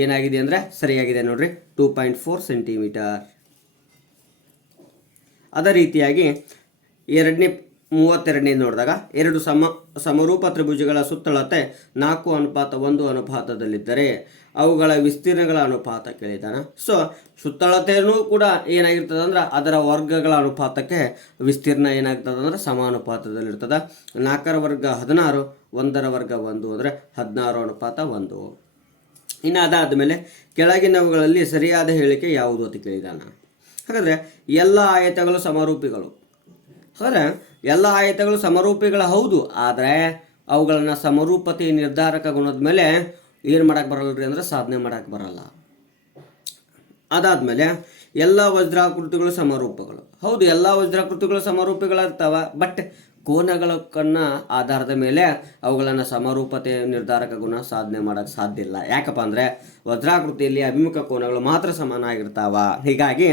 ಏನಾಗಿದೆ ಅಂದರೆ ಸರಿಯಾಗಿದೆ ನೋಡ್ರಿ, 2.4 ಸೆಂಟಿಮೀಟರ್. ಅದೇ ರೀತಿಯಾಗಿ 32ನೇ ನೋಡಿದಾಗ 2 ಸಮರೂಪ ತ್ರಿಭುಜಗಳ ಸುತ್ತಳತೆ 4:1 ಅನುಪಾತದಲ್ಲಿದ್ದರೆ ಅವುಗಳ ವಿಸ್ತೀರ್ಣಗಳ ಅನುಪಾತ ಕೇಳಿದಾನೆ. ಸೊ ಸುತ್ತಳತೆಯೂ ಕೂಡ ಏನಾಗಿರ್ತದೆ ಅಂದ್ರೆ ಅದರ ವರ್ಗಗಳ ಅನುಪಾತಕ್ಕೆ ವಿಸ್ತೀರ್ಣ ಏನಾಗ್ತದೆ ಅಂದ್ರೆ ಸಮಾನುಪಾತದಲ್ಲಿರ್ತದೆ. 4ರ ವರ್ಗ 16, 1ರ ವರ್ಗ 1 ಅಂದರೆ 16:1. ಇನ್ನು ಅದಾದಮೇಲೆ ಕೆಳಗಿನವುಗಳಲ್ಲಿ ಸರಿಯಾದ ಹೇಳಿಕೆ ಯಾವುದು ಅಂತ ಕೇಳಿದಾನೆ. ಹಾಗಾದರೆ ಎಲ್ಲ ಆಯತಗಳು ಸಮರೂಪಿಗಳು. ಹಾಗಾದರೆ ಎಲ್ಲ ಆಯತಗಳು ಸಮರೂಪಿಗಳು ಹೌದು, ಆದರೆ ಅವುಗಳನ್ನು ಸಮರೂಪತೆ ನಿರ್ಧಾರಕ ಗುಣದ ಮೇಲೆ ಏನು ಮಾಡೋಕ್ಕೆ ಬರಲ್ಲ ರೀ ಅಂದರೆ ಸಾಧನೆ ಮಾಡೋಕ್ಕೆ ಬರಲ್ಲ. ಅದಾದಮೇಲೆ ಎಲ್ಲ ವಜ್ರಾಕೃತಿಗಳು ಸಮರೂಪಗಳು. ಹೌದು, ಎಲ್ಲ ವಜ್ರಾಕೃತಿಗಳು ಸಮರೂಪಿಗಳಿರ್ತಾವೆ, ಬಟ್ ಕೋನಗಳ ಆಧಾರದ ಮೇಲೆ ಅವುಗಳನ್ನು ಸಮರೂಪತೆ ನಿರ್ಧಾರಕ ಗುಣ ಸಾಧನೆ ಮಾಡೋಕ್ಕೆ ಸಾಧ್ಯ ಇಲ್ಲ. ಯಾಕಪ್ಪ ಅಂದರೆ ವಜ್ರಾಕೃತಿಯಲ್ಲಿ ಅಭಿಮುಖ ಕೋನಗಳು ಮಾತ್ರ ಸಮಾನಾಗಿರ್ತಾವ, ಹೀಗಾಗಿ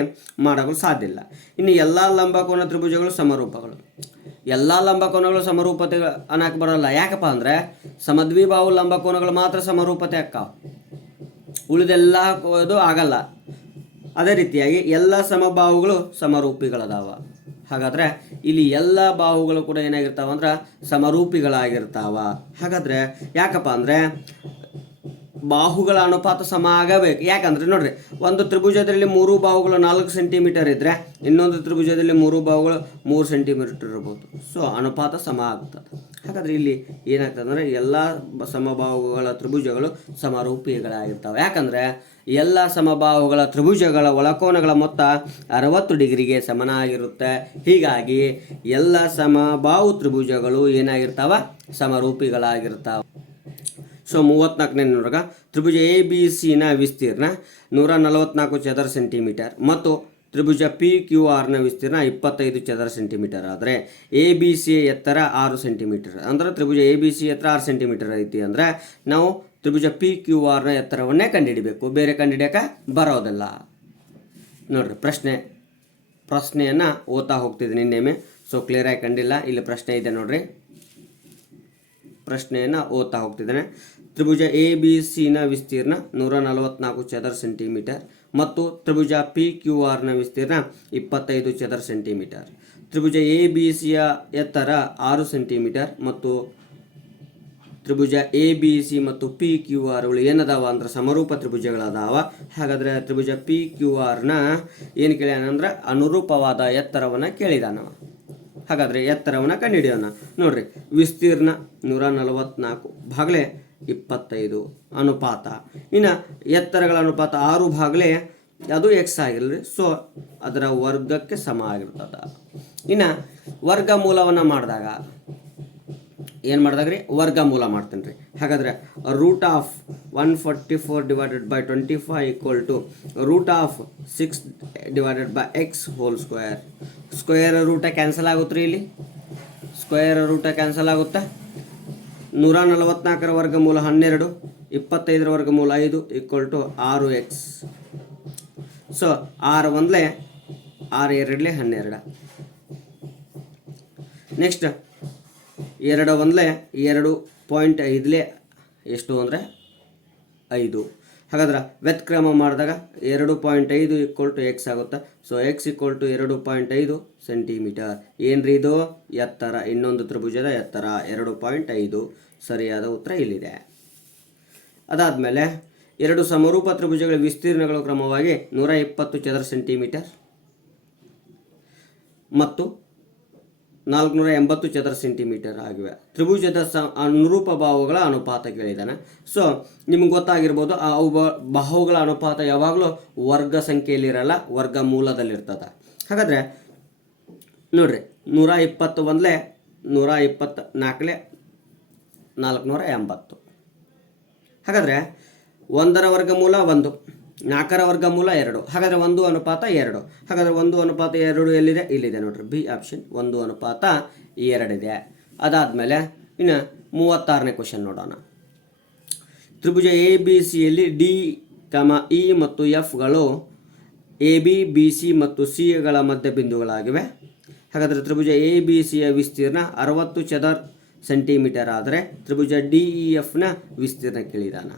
ಮಾಡೋಕ್ಕೂ ಸಾಧ್ಯ ಇಲ್ಲ. ಇನ್ನು ಎಲ್ಲ ಲಂಬಕೋನ ತ್ರಿಭುಜಗಳು ಸಮರೂಪಗಳು. ಎಲ್ಲ ಲಂಬಕೋನಗಳು ಸಮರೂಪತೆ ಅನ್ನಕ್ಕೆ ಬರೋಲ್ಲ. ಯಾಕಪ್ಪ ಅಂದರೆ ಸಮದ್ವಿಬಾಹು ಲಂಬಕೋನಗಳು ಮಾತ್ರ ಸಮರೂಪತೆ ಅಕ್ಕಾವ, ಉಳಿದೆಲ್ಲ ಇದು ಆಗಲ್ಲ. ಅದೇ ರೀತಿಯಾಗಿ ಎಲ್ಲ ಸಮಬಾಹುಗಳು ಸಮರೂಪಿಗಳದಾವ. ಹಾಗಾದರೆ ಇಲ್ಲಿ ಎಲ್ಲ ಬಾಹುಗಳು ಕೂಡ ಏನಾಗಿರ್ತಾವ ಅಂದ್ರೆ ಸಮರೂಪಿಗಳಾಗಿರ್ತಾವ. ಹಾಗಾದರೆ ಯಾಕಪ್ಪ ಅಂದರೆ ಬಾಹುಗಳ ಅನುಪಾತ ಸಮ ಆಗಬೇಕು. ಯಾಕಂದರೆ ನೋಡ್ರಿ, ಒಂದು ತ್ರಿಭುಜದಲ್ಲಿ 3 ಬಾಹುಗಳು 4 ಸೆಂಟಿಮೀಟರ್ ಇದ್ದರೆ ಇನ್ನೊಂದು ತ್ರಿಭುಜದಲ್ಲಿ 3 ಬಾಹುಗಳು 3 ಸೆಂಟಿಮೀಟರ್ ಇರ್ಬೋದು. ಸೊ ಅನುಪಾತ ಸಮ ಆಗ್ತದೆ. ಹಾಗಾದರೆ ಇಲ್ಲಿ ಏನಾಗ್ತದೆ ಅಂದರೆ ಎಲ್ಲ ಸಮಬಾಹುಗಳ ತ್ರಿಭುಜಗಳು ಸಮರೂಪಿಗಳಾಗಿರ್ತವೆ. ಯಾಕಂದರೆ ಎಲ್ಲ ಸಮಬಾಹುಗಳ ತ್ರಿಭುಜಗಳ ಒಳಕೋನಗಳ ಮೊತ್ತ 60 ಡಿಗ್ರಿಗೆ ಸಮನಾಗಿರುತ್ತೆ. ಹೀಗಾಗಿ ಎಲ್ಲ ಸಮಬಾಹು ತ್ರಿಭುಜಗಳು ಏನಾಗಿರ್ತಾವ, ಸಮರೂಪಿಗಳಾಗಿರ್ತಾವೆ. ಸೊ 34ನೇ ನೋಡ್ಗ, ತ್ರಿಭುಜ ಎ ಬಿ ಸಿನ ವಿಸ್ತೀರ್ಣ 144 ಚದರ ಸೆಂಟಿಮೀಟರ್ ಮತ್ತು ತ್ರಿಭುಜ ಪಿ ಕ್ಯೂ ಆರ್ನ ವಿಸ್ತೀರ್ಣ 25 ಚದರ ಸೆಂಟಿಮೀಟರ್ ಆದರೆ ಎ ಬಿ ಸಿ ಎತ್ತರ 6 ಸೆಂಟಿಮೀಟರ್. ಅಂದ್ರೆ ತ್ರಿಭುಜ ಎ ಬಿ ಸಿ ಎತ್ತರ 6 ಸೆಂಟಿಮೀಟರ್ ಐತಿ ಅಂದರೆ ನಾವು ತ್ರಿಭುಜ ಪಿ ಕ್ಯೂ ಆರ್ನ ಎತ್ತರವನ್ನೇ ಕಂಡುಹಿಡಿಬೇಕು, ಬೇರೆ ಕಂಡುಹಿಡಿಯೋಕೆ ಬರೋದಿಲ್ಲ. ನೋಡ್ರಿ, ಪ್ರಶ್ನೆಯನ್ನು ಓದ್ತಾ ಹೋಗ್ತಿದ್ದೀನಿ ನಿನ್ನೆಮೆ. ಸೊ ಕ್ಲಿಯರಾಗಿ ಕಂಡಿಲ್ಲ, ಇಲ್ಲಿ ಪ್ರಶ್ನೆ ಇದೆ ನೋಡ್ರಿ, ಪ್ರಶ್ನೆಯನ್ನು ಓದ್ತಾ ಹೋಗ್ತಿದ್ದೇನೆ. ತ್ರಿಭುಜ ಎ ಬಿ ಸಿನ ವಿಸ್ತೀರ್ಣ 144 ಚದರ ಸೆಂಟಿಮೀಟರ್ ಮತ್ತು ತ್ರಿಭುಜ ಪಿ ಕ್ಯೂ ಆರ್ನ ವಿಸ್ತೀರ್ಣ 25 ಚದರ ಸೆಂಟಿಮೀಟರ್. ತ್ರಿಭುಜ ಎ ಬಿ ಸಿಯ ಎತ್ತರ 6 ಸೆಂಟಿಮೀಟರ್ ಮತ್ತು ತ್ರಿಭುಜ ಎ ಬಿ ಸಿ ಮತ್ತು ಪಿ ಕ್ಯೂ ಆರ್ಗಳು ಏನದಾವ ಅಂದ್ರೆ ಸಮರೂಪ ತ್ರಿಭುಜಗಳದಾವ. ಹಾಗಾದರೆ ತ್ರಿಭುಜ ಪಿ ಕ್ಯೂ ಆರ್ನ ಏನು ಕೇಳ್ಯಾನಂದ್ರೆ ಅನುರೂಪವಾದ ಎತ್ತರವನ್ನು ಕೇಳಿದಾನವ. ಹಾಗಾದರೆ ಎತ್ತರವನ್ನು ಕಂಡುಹಿಡಿಯೋಣ. ನೋಡ್ರಿ, ವಿಸ್ತೀರ್ಣ 144 ಭಾಗಲೇ 25 ಅನುಪಾತ, ಇನ್ನು ಎತ್ತರಗಳ ಅನುಪಾತ 6 ಭಾಗಲೇ ಅದು ಎಕ್ಸ್ ಆಗಿರಲಿ. ಸೊ ಅದರ ವರ್ಗಕ್ಕೆ ಸಮ ಆಗಿರ್ತದೆ. ಇನ್ನು ವರ್ಗಮೂಲವನ್ನು ಮಾಡಿದಾಗ ಏನು ಮಾಡಿದಾಗ್ರಿ, ವರ್ಗಮೂಲ ಮಾಡ್ತೀನಿ ರೀ. ಹಾಗಾದರೆ root of 144 divided by 25 equal to root of 6 divided by X whole square. Square root cancel ಆಗುತ್ತೆ ರೀ, ಇಲ್ಲಿ ಸ್ಕ್ವೇರ್ ರೂಟ ಕ್ಯಾನ್ಸಲ್ ಆಗುತ್ತಾ. 144ರ ವರ್ಗಮೂಲ 12, 25ರ ವರ್ಗಮೂಲ 5 equal to 6x. So 6 1 6 2 12. Next 2 1 2.5 ಎಷ್ಟು ಅಂದರೆ 5. ಹಾಗಾದ್ರೆ ವ್ಯತ್ಕ್ರಮ ಮಾಡಿದಾಗ 2.5 ಈಕ್ವಲ್ ಟು ಎಕ್ಸ್ ಆಗುತ್ತೆ. So X equal to 2.5 centimetre. ಏನ್ರಿ ಇದು ಎತ್ತರ, ಇನ್ನೊಂದು ತ್ರಿಭುಜದ ಎತ್ತರ 2.5. ಸರಿಯಾದ ಉತ್ತರ ಇಲ್ಲಿದೆ. ಅದಾದಮೇಲೆ ಎರಡು ಸಮರೂಪ ತ್ರಿಭುಜಗಳ ವಿಸ್ತೀರ್ಣಗಳು ಕ್ರಮವಾಗಿ 120 ಚದರ ಸೆಂಟಿಮೀಟರ್ ಮತ್ತು 480 ಚದರ ಸೆಂಟಿಮೀಟರ್ ಆಗಿವೆ. ತ್ರಿಭುಜದ ಅನುರೂಪ ಬಾಹುಗಳ ಅನುಪಾತ ಕೇಳಿದ್ದಾನೆ. ಸೊ ನಿಮ್ಗೆ ಗೊತ್ತಾಗಿರ್ಬೋದು, ಅವು ಬಾಹುಗಳ ಅನುಪಾತ ಯಾವಾಗಲೂ ವರ್ಗ ಸಂಖ್ಯೆಯಲ್ಲಿರಲ್ಲ, ವರ್ಗ ಮೂಲದಲ್ಲಿರ್ತದೆ. ಹಾಗಾದರೆ ನೋಡ್ರಿ, 120 124 480. ಹಾಗಾದರೆ 1ರ ವರ್ಗಮೂಲ 1, 4ರ ವರ್ಗಮೂಲ 2. ಹಾಗಾದರೆ 1:2. ಹಾಗಾದರೆ 1:2 ಎಲ್ಲಿದೆ? ಇಲ್ಲಿದೆ ನೋಡ್ರಿ, ಬಿ ಆಪ್ಷನ್ 1:2 ಇದೆ. ಅದಾದಮೇಲೆ ಇನ್ನು 36ನೇ ಕ್ವಶನ್ ನೋಡೋಣ. ತ್ರಿಭುಜ ಎ ಬಿ ಸಿಯಲ್ಲಿ ಡಿ, ಇ ಮತ್ತು ಎಫ್ಗಳು ಎ ಬಿ, ಬಿ ಸಿ ಮತ್ತು ಸಿಗಳ ಮಧ್ಯ ಬಿಂದುಗಳಾಗಿವೆ. ಹಾಗಾದರೆ ತ್ರಿಭುಜ ಎ ಬಿ ಸಿಯ ವಿಸ್ತೀರ್ಣ 60 ಚದರ ಸೆಂಟಿಮೀಟರ್ ಆದರೆ ತ್ರಿಭುಜ ಡಿ ಇ ಎಫ್ನ ವಿಸ್ತೀರ್ಣ ಕೇಳಿದಾನ.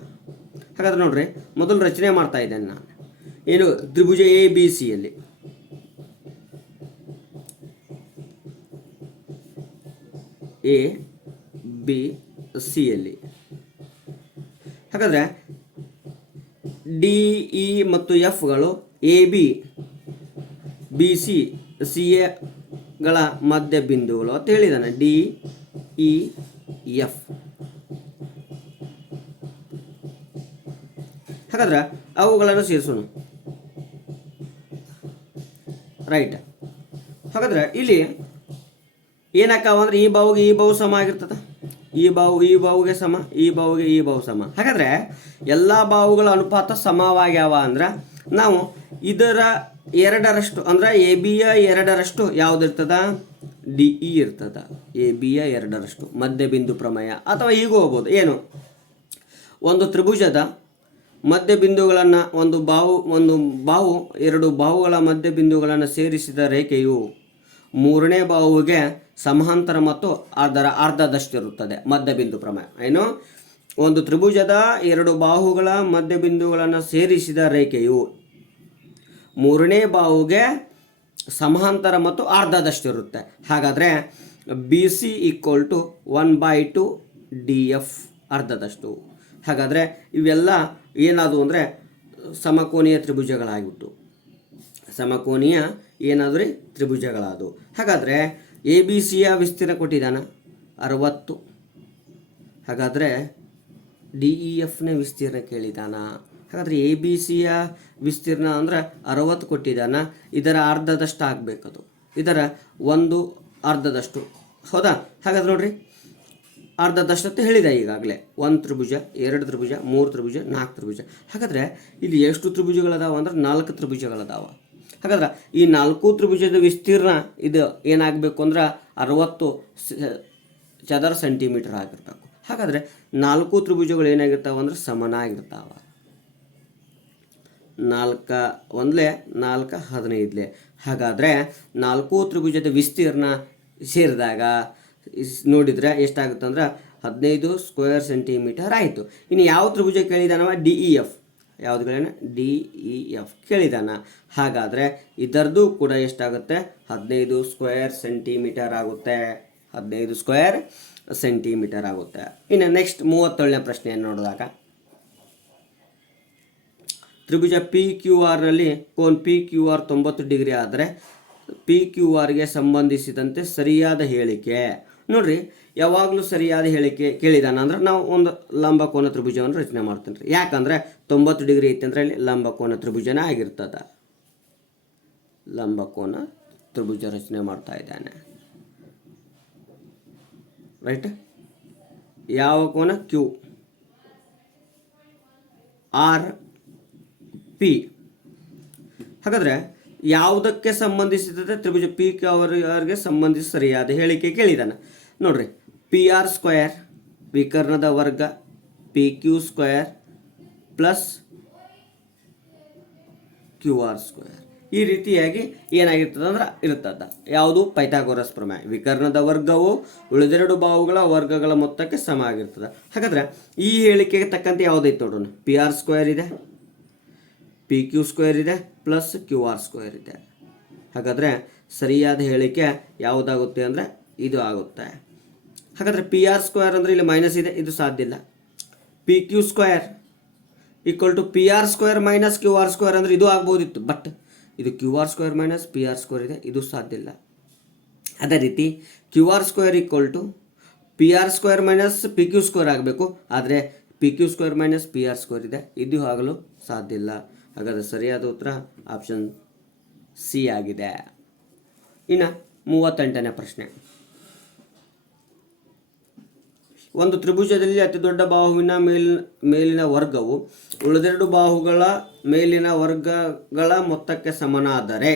ಹಾಗಾದ್ರೆ ನೋಡ್ರಿ, ಮೊದಲು ರಚನೆ ಮಾಡ್ತಾ ಇದ್ದೇನೆ ನಾನು. ಏನು ತ್ರಿಭುಜ ಎ ಬಿ ಸಿಯಲ್ಲಿ ಎ ಬಿ ಸಿಯಲ್ಲಿ ಹಾಗಾದರೆ ಡಿ ಇ ಮತ್ತು ಎಫ್ಗಳು A B, B C, C ಎಗಳ ಮಧ್ಯ ಬಿಂದುಗಳು ಅಂತ ಹೇಳಿದಾನೆ. D E F. ಹಾಗಾದ್ರೆ ಅವುಗಳನ್ನು ಸೇರಿಸೋಣ. ರೈಟ್. ಹಾಗಾದ್ರೆ ಇಲ್ಲಿ ಏನಾಕಾವ ಅಂದ್ರೆ ಈ ಬಾವು ಸಮ ಆಗಿರ್ತದೆ, ಈ ಬಾವುಗೆ ಸಮ, ಈ ಬಾವು ಸಮ. ಹಾಗಾದ್ರೆ ಎಲ್ಲ ಬಾವುಗಳ ಅನುಪಾತ ಸಮವಾಗ್ಯಾವ ಅಂದ್ರೆ ನಾವು ಇದರ ಎರಡರಷ್ಟು ಅಂದ್ರೆ ಎ ಬಿಯ ಎರಡರಷ್ಟು ಯಾವುದಿರ್ತದ, ಡಿ ಇ ಇರ್ತದ. ಎ ಬಿಯ ಎರಡರಷ್ಟು ಮಧ್ಯಬಿಂದು ಪ್ರಮೇಯ. ಅಥವಾ ಹೀಗೂ ಹೋಗ್ಬೋದು, ಏನು, ಒಂದು ತ್ರಿಭುಜದ ಮಧ್ಯಬಿಂದುಗಳನ್ನು ಒಂದು ಬಾವು ಎರಡು ಬಾಹುಗಳ ಮಧ್ಯಬಿಂದುಗಳನ್ನು ಸೇರಿಸಿದ ರೇಖೆಯು ಮೂರನೇ ಬಾಹುವಿಗೆ ಸಮಾಂತರ ಮತ್ತು ಅದರ ಅರ್ಧದಷ್ಟಿರುತ್ತದೆ. ಮಧ್ಯಬಿಂದು ಪ್ರಮೇಯ ಏನು, ಒಂದು ತ್ರಿಭುಜದ ಎರಡು ಬಾಹುಗಳ ಮಧ್ಯಬಿಂದುಗಳನ್ನು ಸೇರಿಸಿದ ರೇಖೆಯು ಮೂರನೇ ಬಾಹುಗೆ ಸಮಾಂತರ ಮತ್ತು ಅರ್ಧದಷ್ಟಿರುತ್ತೆ. ಹಾಗಾದರೆ B C equal to 1/2 DF ಅರ್ಧದಷ್ಟು. ಹಾಗಾದರೆ ಇವೆಲ್ಲ ಏನಾದವು ಅಂದರೆ ಸಮಕೋನೀಯ ತ್ರಿಭುಜಗಳಾಗಿಬಿಟ್ಟು, ಸಮಕೋನೀಯ ಏನಾದರೂ ತ್ರಿಭುಜಗಳಾದವು. ಹಾಗಾದರೆ ಎ ಬಿ ಸಿಯ ವಿಸ್ತೀರ್ಣ ಕೊಟ್ಟಿದ್ದಾನ 60. ಹಾಗಾದರೆ ಡಿ ಇ ಎಫ್ನ ವಿಸ್ತೀರ್ಣ ಕೇಳಿದಾನ. ಹಾಗಾದರೆ ಎ ಬಿ ಸಿಯ ವಿಸ್ತೀರ್ಣ ಅಂದರೆ 60 ಕೊಟ್ಟಿದ್ದಾನ. ಇದರ ಅರ್ಧದಷ್ಟು ಆಗಬೇಕದು, ಇದರ ಒಂದು ಅರ್ಧದಷ್ಟು. ಹೌದಾ? ಹಾಗಾದ್ರೆ ನೋಡ್ರಿ, ಅರ್ಧದಷ್ಟು ಅಂತ ಹೇಳಿದೆ ಈಗಾಗಲೇ. 1 ತ್ರಿಭುಜ, 2 ತ್ರಿಭುಜ, 3 ತ್ರಿಭುಜ, 4 ತ್ರಿಭುಜ. ಹಾಗಾದರೆ ಇಲ್ಲಿ ಎಷ್ಟು ತ್ರಿಭುಜಗಳದಾವ ಅಂದ್ರೆ 4 ತ್ರಿಭುಜಗಳದಾವ. ಹಾಗಾದ್ರೆ ಈ 4 ತ್ರಿಭುಜದ ವಿಸ್ತೀರ್ಣ ಇದು ಏನಾಗಬೇಕು ಅಂದ್ರೆ 60 ಚದರ ಸೆಂಟಿಮೀಟರ್ ಆಗಿರ್ಬೇಕು. ಹಾಗಾದರೆ 4 ತ್ರಿಭುಜಗಳು ಏನಾಗಿರ್ತಾವ ಅಂದ್ರೆ ಸಮನಾಗಿರ್ತಾವ. 4 1 4 15. ಹಾಗಾದರೆ 4 ತ್ರಿಭುಜದ ವಿಸ್ತೀರ್ಣ ಸೇರಿದಾಗ ನೋಡಿದರೆ ಎಷ್ಟಾಗುತ್ತೆ ಅಂದ್ರೆ 15 ಸ್ಕ್ವೇರ್ ಸೆಂಟಿಮೀಟರ್ ಆಯಿತು. ಇನ್ನು ಯಾವ ತ್ರಿಭುಜ ಕೇಳಿದಾನವ, ಡಿ ಇ ಎಫ್. ಯಾವುದು ಕೇಳಿದಾನ, ಡಿ ಇ ಎಫ್ ಕೇಳಿದಾನ. ಹಾಗಾದರೆ ಇದರದ್ದು ಕೂಡ ಎಷ್ಟಾಗುತ್ತೆ, 15 ಸ್ಕ್ವೇರ್ ಸೆಂಟಿಮೀಟರ್ ಆಗುತ್ತೆ. 15 ಸ್ಕ್ವೇರ್ ಸೆಂಟಿಮೀಟರ್ ಆಗುತ್ತೆ. ಇನ್ನು ನೆಕ್ಸ್ಟ್ 37ನೇ ಪ್ರಶ್ನೆಯನ್ನು ನೋಡಿದಾಗ, ತ್ರಿಭುಜ ಪಿ ಕ್ಯೂ ಆರ್ನಲ್ಲಿ ಕೋನ್ ಪಿ ಕ್ಯೂ ಆರ್ 90 ಡಿಗ್ರಿ ಆದರೆ ಪಿ ಕ್ಯೂ ಆರ್ಗೆ ಸಂಬಂಧಿಸಿದಂತೆ ಸರಿಯಾದ ಹೇಳಿಕೆ. ನೋಡ್ರಿ, ಯಾವಾಗಲೂ ಸರಿಯಾದ ಹೇಳಿಕೆ ಕೇಳಿದಾನ ಅಂದ್ರೆ ನಾವು ಒಂದು ಲಂಬಕೋನ ತ್ರಿಭುಜವನ್ನು ರಚನೆ ಮಾಡ್ತೀನಿ ರೀ. ಯಾಕಂದರೆ 90 ಡಿಗ್ರಿ ಐತೆ ಅಂದರೆ ಅಲ್ಲಿ ಲಂಬಕೋನ ತ್ರಿಭುಜನ ಆಗಿರ್ತದ. ಲಂಬಕೋನ ತ್ರಿಭುಜ ರಚನೆ ಮಾಡ್ತಾ ಇದ್ದಾನೆ. ರೈಟ್. ಯಾವ ಕೋನ, ಕ್ಯೂ ಆರ್ ಪಿ. ಹಾಗಾದರೆ ಯಾವುದಕ್ಕೆ ಸಂಬಂಧಿಸಿದ ತ್ರಿಭುಜ ಪಿ ಕ್ಯೂ ಆರ್ಗೆ ಸಂಬಂಧಿಸಿ ಸರಿಯಾದ ಹೇಳಿಕೆ ಕೇಳಿದಾನೆ. ನೋಡ್ರಿ, ಪಿ ಆರ್ ಸ್ಕ್ವೇರ್ ವಿಕರ್ಣದ ವರ್ಗ P Q square plus Q R square. ಈ ರೀತಿಯಾಗಿ ಏನಾಗಿರ್ತದೆ ಅಂದ್ರೆ ಇರ್ತದ. ಯಾವುದು, ಪೈಥಾಗೋರಸ್ ಪ್ರಮೇಯ. ವಿಕರ್ಣದ ವರ್ಗವು ಉಳಿದೆರಡು ಬಾಹುಗಳ ವರ್ಗಗಳ ಮೊತ್ತಕ್ಕೆ ಸಮ ಆಗಿರ್ತದೆ. ಹಾಗಾದ್ರೆ ಈ ಹೇಳಿಕೆಗೆ ತಕ್ಕಂತೆ ಯಾವುದೈತೆ ನೋಡೋಣ. ಪಿ ಆರ್ ಸ್ಕ್ವೇರ್ ಇದೆ, ಪಿ ಕ್ಯೂ ಸ್ಕ್ವೇರ್ ಇದೆ, ಪ್ಲಸ್ ಕ್ಯೂ ಆರ್ ಸ್ಕ್ವೇರ್ ಇದೆ. ಹಾಗಾದರೆ ಸರಿಯಾದ ಹೇಳಿಕೆ ಯಾವುದಾಗುತ್ತೆ ಅಂದರೆ ಇದು ಆಗುತ್ತೆ. ಹಾಗಾದರೆ ಪಿ ಆರ್ ಸ್ಕ್ವೇರ್ ಅಂದರೆ ಇಲ್ಲಿ ಮೈನಸ್ ಇದೆ, ಇದು ಸಾಧ್ಯ ಇಲ್ಲ. P Q square equal to P R square minus Q R square ಅಂದರೆ ಇದು ಆಗ್ಬೋದಿತ್ತು. ಬಟ್ ಇದು Q R square minus P R square ಇದೆ, ಇದು ಸಾಧ್ಯ ಇಲ್ಲ. ಅದೇ ರೀತಿ Q R square equal to P R square minus P Q square ಆಗಬೇಕು. ಆದರೆ P Q square minus P R square ಇದೆ, ಇದು ಆಗಲು ಸಾಧ್ಯ ಇಲ್ಲ. ಹಾಗಾದರೆ ಸರಿಯಾದ ಉತ್ತರ ಆಪ್ಷನ್ ಸಿ ಆಗಿದೆ. ಇನ್ನು 38ನೇ ಪ್ರಶ್ನೆ, ಒಂದು ತ್ರಿಭುಜದಲ್ಲಿ ಅತಿ ದೊಡ್ಡ ಬಾಹುವಿನ ಮೇಲಿನ ವರ್ಗವು ಉಳಿದೆರಡು ಬಾಹುಗಳ ಮೇಲಿನ ವರ್ಗಗಳ ಮೊತ್ತಕ್ಕೆ ಸಮನಾದರೆ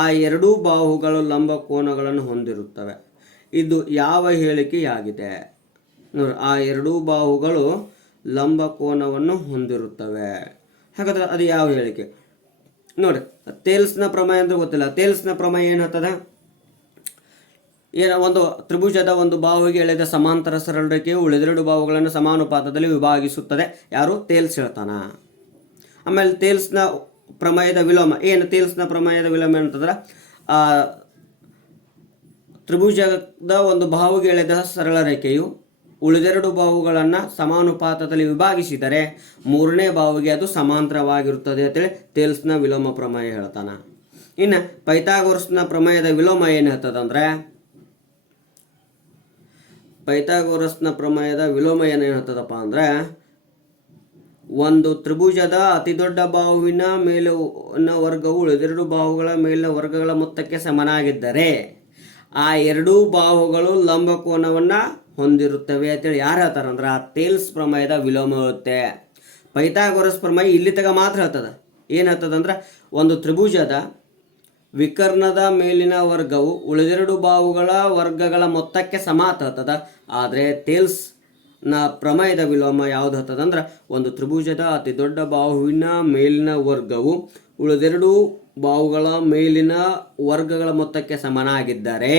ಆ ಎರಡೂ ಬಾಹುಗಳು ಲಂಬಕೋನಗಳನ್ನು ಹೊಂದಿರುತ್ತವೆ. ಇದು ಯಾವ ಹೇಳಿಕೆಯಾಗಿದೆ? ನೋಡಿ, ಆ ಎರಡೂ ಬಾಹುಗಳು ಲಂಬಕೋನವನ್ನು ಹೊಂದಿರುತ್ತವೆ. ಹಾಗಾದ್ರೆ ಅದು ಯಾವ ಹೇಳಿಕೆ? ನೋಡಿ, ತೇಲ್ಸ್ನ ಪ್ರಮೇಯ ಅಂದ್ರೆ ಗೊತ್ತಿಲ್ಲ. ತೇಲ್ಸ್ನ ಪ್ರಮೇಯ ಏನು ಹೇಳ್ತದ? ಒಂದು ತ್ರಿಭುಜದ ಒಂದು ಬಾಹುವಿಗೆ ಎಳೆದ ಸಮಾಂತರ ಸರಳ ರೇಖೆಯು ಉಳಿದೆರಡು ಬಾಹುಗಳನ್ನು ಸಮಾನುಪಾತದಲ್ಲಿ ವಿಭಾಗಿಸುತ್ತದೆ. ಯಾರು? ತೇಲ್ಸ್ ಹೇಳ್ತಾನ. ಆಮೇಲೆ ತೇಲ್ಸ್ನ ಪ್ರಮೇಯದ ವಿಲೋಮ ಏನು? ತೇಲ್ಸ್ನ ಪ್ರಮೇಯದ ವಿಲೋಮ ಏನಂತಂದ್ರೆ ತ್ರಿಭುಜದ ಒಂದು ಬಾಹುವಿಗೆ ಎಳೆದ ಸರಳ ರೇಖೆಯು ಉಳಿದೆರಡು ಬಾಹುಗಳನ್ನು ಸಮಾನುಪಾತದಲ್ಲಿ ವಿಭಾಗಿಸಿದರೆ ಮೂರನೇ ಬಾಹುವಿಗೆ ಅದು ಸಮಾಂತರವಾಗಿರುತ್ತದೆ ಅಂತೇಳಿ ತೇಲ್ಸ್ನ ವಿಲೋಮ ಪ್ರಮೇಯ ಹೇಳ್ತಾನ. ಇನ್ನು ಪೈಥಾಗೋರಸ್ನ ಪ್ರಮೇಯದ ವಿಲೋಮ ಏನು ಹೇಳ್ತದಂದ್ರೆ, ಪೈಥಾಗೋರಸ್ನ ಪ್ರಮೇಯದ ವಿಲೋಮ ಏನು ಹೇಳ್ತದಪ್ಪ ಅಂದರೆ ಒಂದು ತ್ರಿಭುಜದ ಅತಿದೊಡ್ಡ ಬಾಹುವಿನ ಮೇಲಿನ ವರ್ಗವು ಉಳಿದೆರಡು ಬಾಹುಗಳ ಮೇಲಿನ ವರ್ಗಗಳ ಮೊತ್ತಕ್ಕೆ ಸಮನಾಗಿದ್ದರೆ ಆ ಎರಡೂ ಬಾಹುಗಳು ಲಂಬಕೋನವನ್ನು ಹೊಂದಿರುತ್ತವೆ ಅಂತೇಳಿ ಯಾರು ಹೇಳ್ತಾರೆ ಅಂದ್ರೆ ಆ ತೇಲ್ಸ್ ಪ್ರಮೇಯದ ವಿಲೋಮ ಇರುತ್ತೆ. ಪೈಥಾಗೊರಸ್ ಪ್ರಮೇಯ ಇಲ್ಲಿ ತಗ ಮಾತ್ರ ಹೇಳ್ತದೆ. ಏನು ಹೇಳ್ತದಂದ್ರೆ ಒಂದು ತ್ರಿಭುಜದ ವಿಕರ್ಣದ ಮೇಲಿನ ವರ್ಗವು ಉಳಿದೆರಡು ಬಾಹುಗಳ ವರ್ಗಗಳ ಮೊತ್ತಕ್ಕೆ ಸಮ ಹೇಳ್ತದ. ಆದರೆ ತೇಲ್ಸ್ನ ಪ್ರಮೇಯದ ವಿಲೋಮ ಯಾವುದು ಹೇಳ್ತದಂದ್ರೆ ಒಂದು ತ್ರಿಭುಜದ ಅತಿ ದೊಡ್ಡ ಬಾಹುವಿನ ಮೇಲಿನ ವರ್ಗವು ಉಳಿದೆರಡು ಬಾಹುಗಳ ಮೇಲಿನ ವರ್ಗಗಳ ಮೊತ್ತಕ್ಕೆ ಸಮನಾಗಿದ್ದರೆ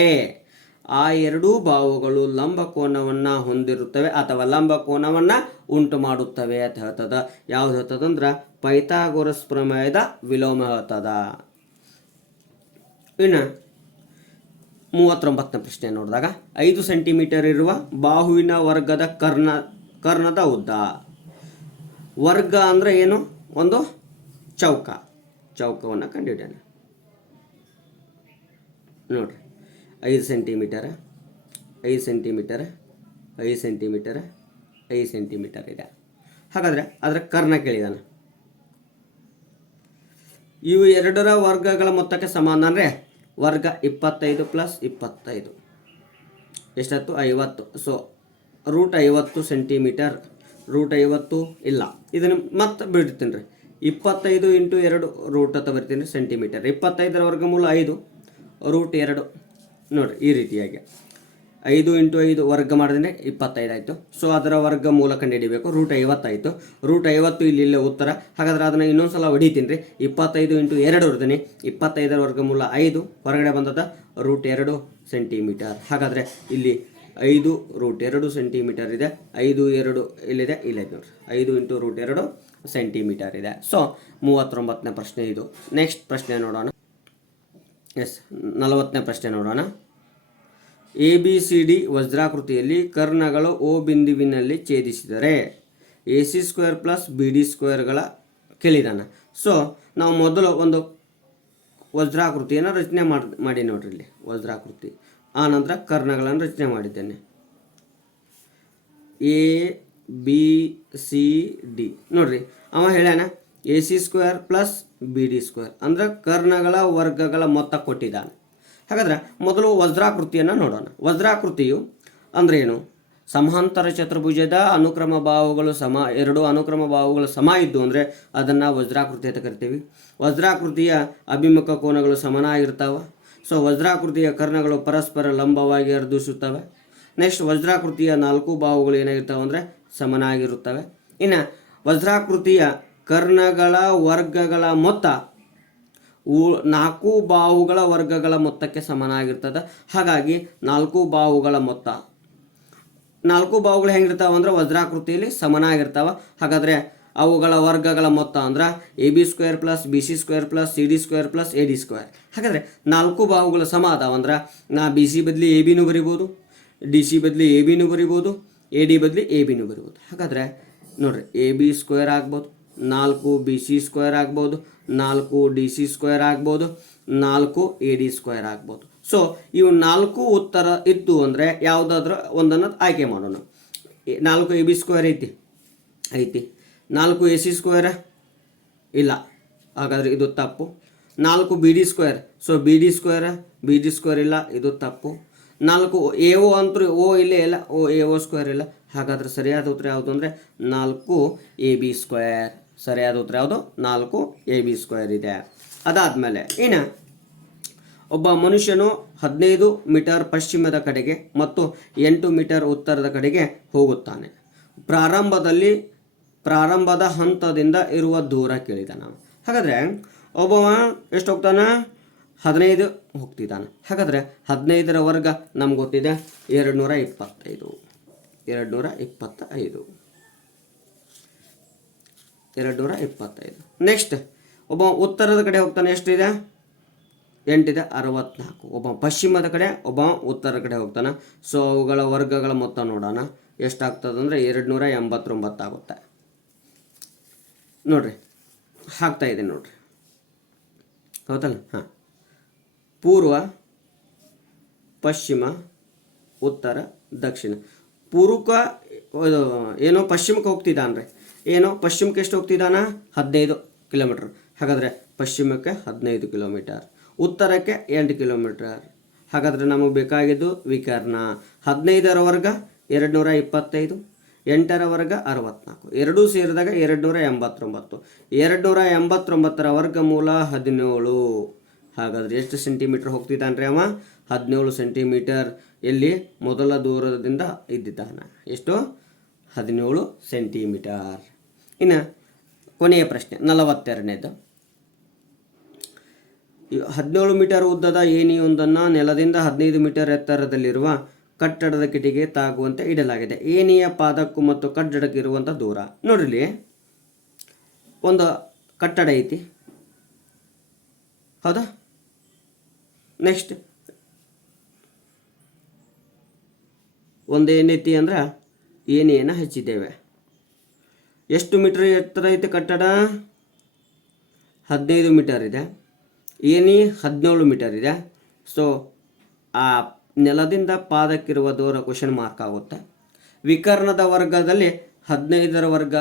ಆ ಎರಡೂ ಬಾಹುಗಳು ಲಂಬಕೋನವನ್ನು ಹೊಂದಿರುತ್ತವೆ ಅಥವಾ ಲಂಬಕೋನವನ್ನು ಉಂಟು ಮಾಡುತ್ತವೆ ಅಂತ ಹೇಳ್ತದ. ಯಾವ್ದು ಹೇಳ್ತದಂದ್ರೆ ಪೈಥಾಗೊರಸ್ ಪ್ರಮೇಯದ ವಿಲೋಮ ಹೇಳ್ತದ. ಇನ್ನು 39ನೇ ಪ್ರಶ್ನೆ ನೋಡಿದಾಗ 5 ಸೆಂಟಿಮೀಟರ್ ಇರುವ ಬಾಹುವಿನ ವರ್ಗದ ಕರ್ಣದ ಉದ್ದ. ವರ್ಗ ಅಂದರೆ ಏನು? ಒಂದು ಚೌಕವನ್ನು ಕಂಡುಹಿಡಿಯೋಣ. ನೋಡ್ರಿ 5 ಸೆಂಟಿಮೀಟರ್ 5 ಸೆಂಟಿಮೀಟರ್ 5 ಸೆಂಟಿಮೀಟರ್ 5 ಸೆಂಟಿಮೀಟರ್ ಇದೆ. ಹಾಗಾದರೆ ಅದರ ಕರ್ಣ ಕೇಳಿದಾನೆ. ಇವು ಎರಡರ ವರ್ಗಗಳ ಮೊತ್ತಕ್ಕೆ ಸಮಾನ ಅಂದರೆ ವರ್ಗ 25 + 25 ಎಷ್ಟಾಯ್ತು? 50. So √50 centimetre. √50 ಇಲ್ಲ, ಇದನ್ನು ಮತ್ತೆ ಬಿಡ್ತೀನಿ ರೀ. 25 × 2 ರೂಟ್ ಅಂತ ಬರ್ತೀನಿ ಸೆಂಟಿಮೀಟರ್. 25ರ ವರ್ಗಮೂಲ 5 √2 ನೋಡಿರಿ. ಈ ರೀತಿಯಾಗಿ 5 × 5 ವರ್ಗ ಮಾಡಿದ್ರೆ 25 ಆಯಿತು. ಸೊ ಅದರ ವರ್ಗ ಮೂಲ ಕಂಡುಹಿಡಿಬೇಕು. √50 ಆಯಿತು. √50 ಇಲ್ಲೇ ಉತ್ತರ. ಹಾಗಾದ್ರೆ ಅದನ್ನು ಇನ್ನೊಂದು ಸಲ ಹೊಡಿತೀನಿ ರೀ. 25 × 2 ಹೊಡ್ತೀನಿ. 25ರ ವರ್ಗಮೂಲ 5 ಹೊರಗಡೆ ಬಂದದ √2 ಸೆಂಟಿಮೀಟರ್. ಹಾಗಾದರೆ ಇಲ್ಲಿ 5 √2 ಸೆಂಟಿಮೀಟರ್ ಇದೆ. 5 2 ಇಲ್ಲಿದೆ, ಇಲ್ಲೈತೆ ನೋಡಿರಿ. 5 × √2 ಸೆಂಟಿಮೀಟರ್ ಇದೆ. ಸೊ 39ನೇ ಪ್ರಶ್ನೆ ಇದು. ನೆಕ್ಸ್ಟ್ ಪ್ರಶ್ನೆ ನೋಡೋಣ. 40ನೇ ಪ್ರಶ್ನೆ ನೋಡೋಣ. ABCD ವಜ್ರಾಕೃತಿಯಲ್ಲಿ ಕರ್ಣಗಳು O ಬಿಂದುವಿನಲ್ಲಿ ಛೇದಿಸಿದರೆ AC² + BD² ಕೇಳಿದಾನೆ. ಸೊ ನಾವು ಮೊದಲು ಒಂದು ವಜ್ರಾಕೃತಿಯನ್ನು ರಚನೆ ಮಾಡಿ ನೋಡ್ರಿ. ಇಲ್ಲಿ ವಜ್ರಾಕೃತಿ ಆ ನಂತರ ಕರ್ಣಗಳನ್ನು ರಚನೆ ಮಾಡಿದ್ದೇನೆ. ABCD ನೋಡ್ರಿ. ಅವ ಹೇಳ್ಯಾನ AC² + BD² ಅಂದ್ರೆ ಕರ್ಣಗಳ ವರ್ಗಗಳ ಮೊತ್ತ ಕೊಟ್ಟಿದ್ದಾನೆ. ಹಾಗಾದ್ರೆ ಮೊದಲು ವಜ್ರಾಕೃತಿಯನ್ನು ನೋಡೋಣ. ವಜ್ರಾಕೃತಿಯು ಅಂದ್ರೆ ಏನು? ಸಮಾಂತರ ಚತುರ್ಭುಜದ ಅನುಕ್ರಮ ಬಾಹುಗಳು ಸಮ, ಎರಡು ಅನುಕ್ರಮ ಬಾಹುಗಳು ಸಮ ಇದ್ದು ಅಂದರೆ ಅದನ್ನು ವಜ್ರಾಕೃತಿ ಅಂತ ಕರಿತೀವಿ. ವಜ್ರಾಕೃತಿಯ ಅಭಿಮುಖ ಕೋನಗಳು ಸಮನಾಗಿರ್ತಾವೆ. ಸೊ ವಜ್ರಾಕೃತಿಯ ಕರ್ಣಗಳು ಪರಸ್ಪರ ಲಂಬವಾಗಿ ಅರ್ಧಿಸುತ್ತವೆ. ನೆಕ್ಸ್ಟ್ ವಜ್ರಾಕೃತಿಯ 4 ಬಾಹುಗಳು ಏನಾಗಿರ್ತವೆ ಅಂದರೆ ಸಮನಾಗಿರುತ್ತವೆ. ಇನ್ನು ವಜ್ರಾಕೃತಿಯ ಕರ್ಣಗಳ ವರ್ಗಗಳ ಮೊತ್ತ 4 ಬಾಹುಗಳ ವರ್ಗಗಳ ಮೊತ್ತಕ್ಕೆ ಸಮನಾಗಿರ್ತದೆ. ಹಾಗಾಗಿ 4 ಬಾಹುಗಳ ಮೊತ್ತ 4 ಬಾಹುಗಳು ಹೆಂಗಿರ್ತಾವೆ ಅಂದ್ರೆ ವಜ್ರಾಕೃತಿಯಲ್ಲಿ ಸಮನಾಗಿರ್ತಾವೆ. ಹಾಗಾದರೆ ಅವುಗಳ ವರ್ಗಗಳ ಮೊತ್ತ ಅಂದ್ರೆ AB² + BC² + CD² + AD². ಹಾಗಾದರೆ 4 ಬಾಹುಗಳು ಸಮ ಅದಾವ ಅಂದ್ರೆ ನಾ BC ಬದಲಿ ABನೂ ಬರಿಬೋದು, DC ಬದಲಿ ABನೂ ಬರಿಬೋದು, AD ಬದಲಿ ABನೂ ಬರಿಬೋದು. ಹಾಗಾದರೆ ನೋಡಿರಿ, AB² ಆಗ್ಬೋದು, 4 BC² ಆಗ್ಬೋದು, 4 DC² ಆಗ್ಬೋದು, 4 AD² ಆಗ್ಬೋದು. ಸೊ ಇವು 4 ಉತ್ತರ ಇತ್ತು ಅಂದರೆ ಯಾವುದಾದ್ರೂ ಒಂದನ್ನು ಆಯ್ಕೆ ಮಾಡೋಣ. 4 AB² ಐತಿ, 4 AC² ಇಲ್ಲ, ಹಾಗಾದರೆ ಇದು ತಪ್ಪು. 4 BD², ಸೊ BD² ಇಲ್ಲ, ಇದು ತಪ್ಪು. 4 AO ಅಂತೂ ಓ ಇಲ್ಲೇ ಇಲ್ಲ, AO² ಇಲ್ಲ. ಹಾಗಾದರೆ ಸರಿಯಾದ ಉತ್ತರ ಯಾವುದು ಅಂದರೆ 4 AB². ಸರಿಯಾದ ಉತ್ತರ ಯಾವುದು? 4 AB² ಇದೆ. ಅದಾದಮೇಲೆ ಇನ್ನು ಒಬ್ಬ ಮನುಷ್ಯನು 15 ಮೀಟರ್ ಪಶ್ಚಿಮದ ಕಡೆಗೆ ಮತ್ತು 8 ಮೀಟರ್ ಉತ್ತರದ ಕಡೆಗೆ ಹೋಗುತ್ತಾನೆ. ಪ್ರಾರಂಭದ ಹಂತದಿಂದ ಇರುವ ದೂರ ಕೇಳಿದ ನಾವು. ಹಾಗಾದರೆ ಒಬ್ಬವ ಎಷ್ಟು ಹೋಗ್ತಾನೆ? 15 ಹೋಗ್ತಿದ್ದಾನೆ. ಹಾಗಾದರೆ 15ರ ವರ್ಗ ನಮ್ಗೆ ಗೊತ್ತಿದೆ 225. 225. ನೆಕ್ಸ್ಟ್ ಒಬ್ಬ ಉತ್ತರದ ಕಡೆ ಹೋಗ್ತಾನೆ. ಎಷ್ಟಿದೆ? 8 ಇದೆ, 64. ಒಬ್ಬ ಪಶ್ಚಿಮದ ಕಡೆ, ಒಬ್ಬ ಉತ್ತರ ಕಡೆ ಹೋಗ್ತಾನೆ. ಸೊ ಅವುಗಳ ವರ್ಗಗಳ ಮೊತ್ತ ನೋಡೋಣ ಎಷ್ಟಾಗ್ತದೆ ಅಂದರೆ 289 ಆಗುತ್ತೆ. ನೋಡ್ರಿ, ಹಾಕ್ತಾ ಇದೆ ನೋಡ್ರಿ, ಹೌದಲ್ಲ? ಹಾಂ, ಪೂರ್ವ, ಪಶ್ಚಿಮ, ಉತ್ತರ, ದಕ್ಷಿಣ. ಪೂರ್ವಕ್ಕೆ ಏನೋ ಪಶ್ಚಿಮಕ್ಕೆ ಹೋಗ್ತಿದ್ದಾನ್ರಿ. ಏನು ಪಶ್ಚಿಮಕ್ಕೆ ಎಷ್ಟು ಹೋಗ್ತಿದ್ದಾನ 15 ಕಿಲೋಮೀಟರ್. ಹಾಗಾದರೆ ಪಶ್ಚಿಮಕ್ಕೆ 15 ಕಿಲೋಮೀಟರ್, ಉತ್ತರಕ್ಕೆ 8 ಕಿಲೋಮೀಟರ್. ಹಾಗಾದರೆ ನಮಗೆ ಬೇಕಾಗಿದ್ದು ವಿಕರ್ಣ. 15ರ ವರ್ಗ 225, 8ರ ವರ್ಗ 64, ಎರಡೂ ಸೇರಿದಾಗ 289. 289ರ ವರ್ಗಮೂಲ 17. ಹಾಗಾದರೆ ಎಷ್ಟು ಸೆಂಟಿಮೀಟರ್ ಹೋಗ್ತಿದ್ದಾನ್ರಿ ಅವ? 17 ಸೆಂಟಿಮೀಟರ್. ಎಲ್ಲಿ? ಮೊದಲ ದೂರದಿಂದ ಇದ್ದಿದ್ದಾನೆ. ಎಷ್ಟು? 17 ಸೆಂಟಿಮೀಟರ್. ಇನ್ನು ಕೊನೆಯ ಪ್ರಶ್ನೆ 42ನೇದು. 17 ಮೀಟರ್ ಉದ್ದದ ಏಣಿಯೊಂದನ್ನು ನೆಲದಿಂದ 15 ಮೀಟರ್ ಎತ್ತರದಲ್ಲಿರುವ ಕಟ್ಟಡದ ಕಿಟಿಗೆ ತಾಗುವಂತೆ ಇಡಲಾಗಿದೆ. ಏಣಿಯ ಪಾದಕ್ಕೂ ಮತ್ತು ಕಟ್ಟಡಕ್ಕೆ ಇರುವಂಥ ದೂರ ನೋಡ್ರಿ. ಒಂದು ಕಟ್ಟಡ ಐತಿ, ಹೌದಾ? ನೆಕ್ಸ್ಟ್ ಒಂದು ಏನೈತಿ ಅಂದ್ರೆ ಏಣಿಯನ್ನು ಹಚ್ಚಿದ್ದೇವೆ. ಎಷ್ಟು ಮೀಟರ್ ಎತ್ತರ ಐತೆ ಕಟ್ಟಡ? 15 ಮೀಟರ್ ಇದೆ. ಏಣಿ 17 ಮೀಟರ್ ಇದೆ. ಸೊ ಆ ನೆಲದಿಂದ ಪಾದಕ್ಕಿರುವ ದೂರ ಕ್ವಶನ್ ಮಾರ್ಕ್ ಆಗುತ್ತೆ. ವಿಕರ್ಣದ ವರ್ಗದಲ್ಲಿ 15ರ ವರ್ಗ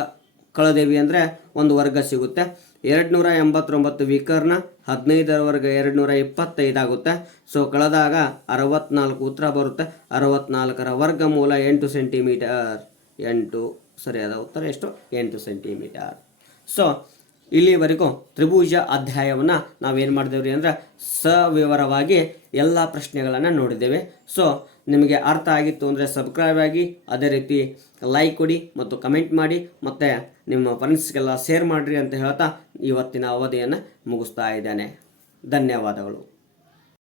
ಕಳೆದೇವಿ ಅಂದರೆ ಒಂದು ವರ್ಗ ಸಿಗುತ್ತೆ. 289 ವಿಕರ್ಣ, 15ರ ವರ್ಗ 225 ಆಗುತ್ತೆ. ಸೊ ಕಳೆದಾಗ 64 ಉತ್ತರ ಬರುತ್ತೆ. 64ರ ವರ್ಗಮೂಲ 8 ಸೆಂಟಿಮೀಟರ್. 8 ಸರಿಯಾದ ಉತ್ತರ ಎಷ್ಟು? 8 ಸೆಂಟಿಮೀಟರ್. ಸೊ ಇಲ್ಲಿವರೆಗೂ ತ್ರಿಭುಜ ಅಧ್ಯಾಯವನ್ನು ನಾವೇನು ಮಾಡಿದೇವ್ರಿ ಅಂದರೆ ಸವಿವರವಾಗಿ ಎಲ್ಲ ಪ್ರಶ್ನೆಗಳನ್ನು ನೋಡಿದ್ದೇವೆ. ಸೊ ನಿಮಗೆ ಅರ್ಥ ಆಗಿತ್ತು ಅಂದರೆ ಸಬ್ಸ್ಕ್ರೈಬ್ ಆಗಿ, ಅದೇ ರೀತಿ ಲೈಕ್ ಕೊಡಿ ಮತ್ತು ಕಮೆಂಟ್ ಮಾಡಿ, ಮತ್ತು ನಿಮ್ಮ ಫ್ರೆಂಡ್ಸ್ಗೆಲ್ಲ ಶೇರ್ ಮಾಡಿರಿ ಅಂತ ಹೇಳ್ತಾ ಇವತ್ತಿನ ಅವಧಿಯನ್ನು ಮುಗಿಸ್ತಾ ಇದ್ದೇನೆ. ಧನ್ಯವಾದಗಳು.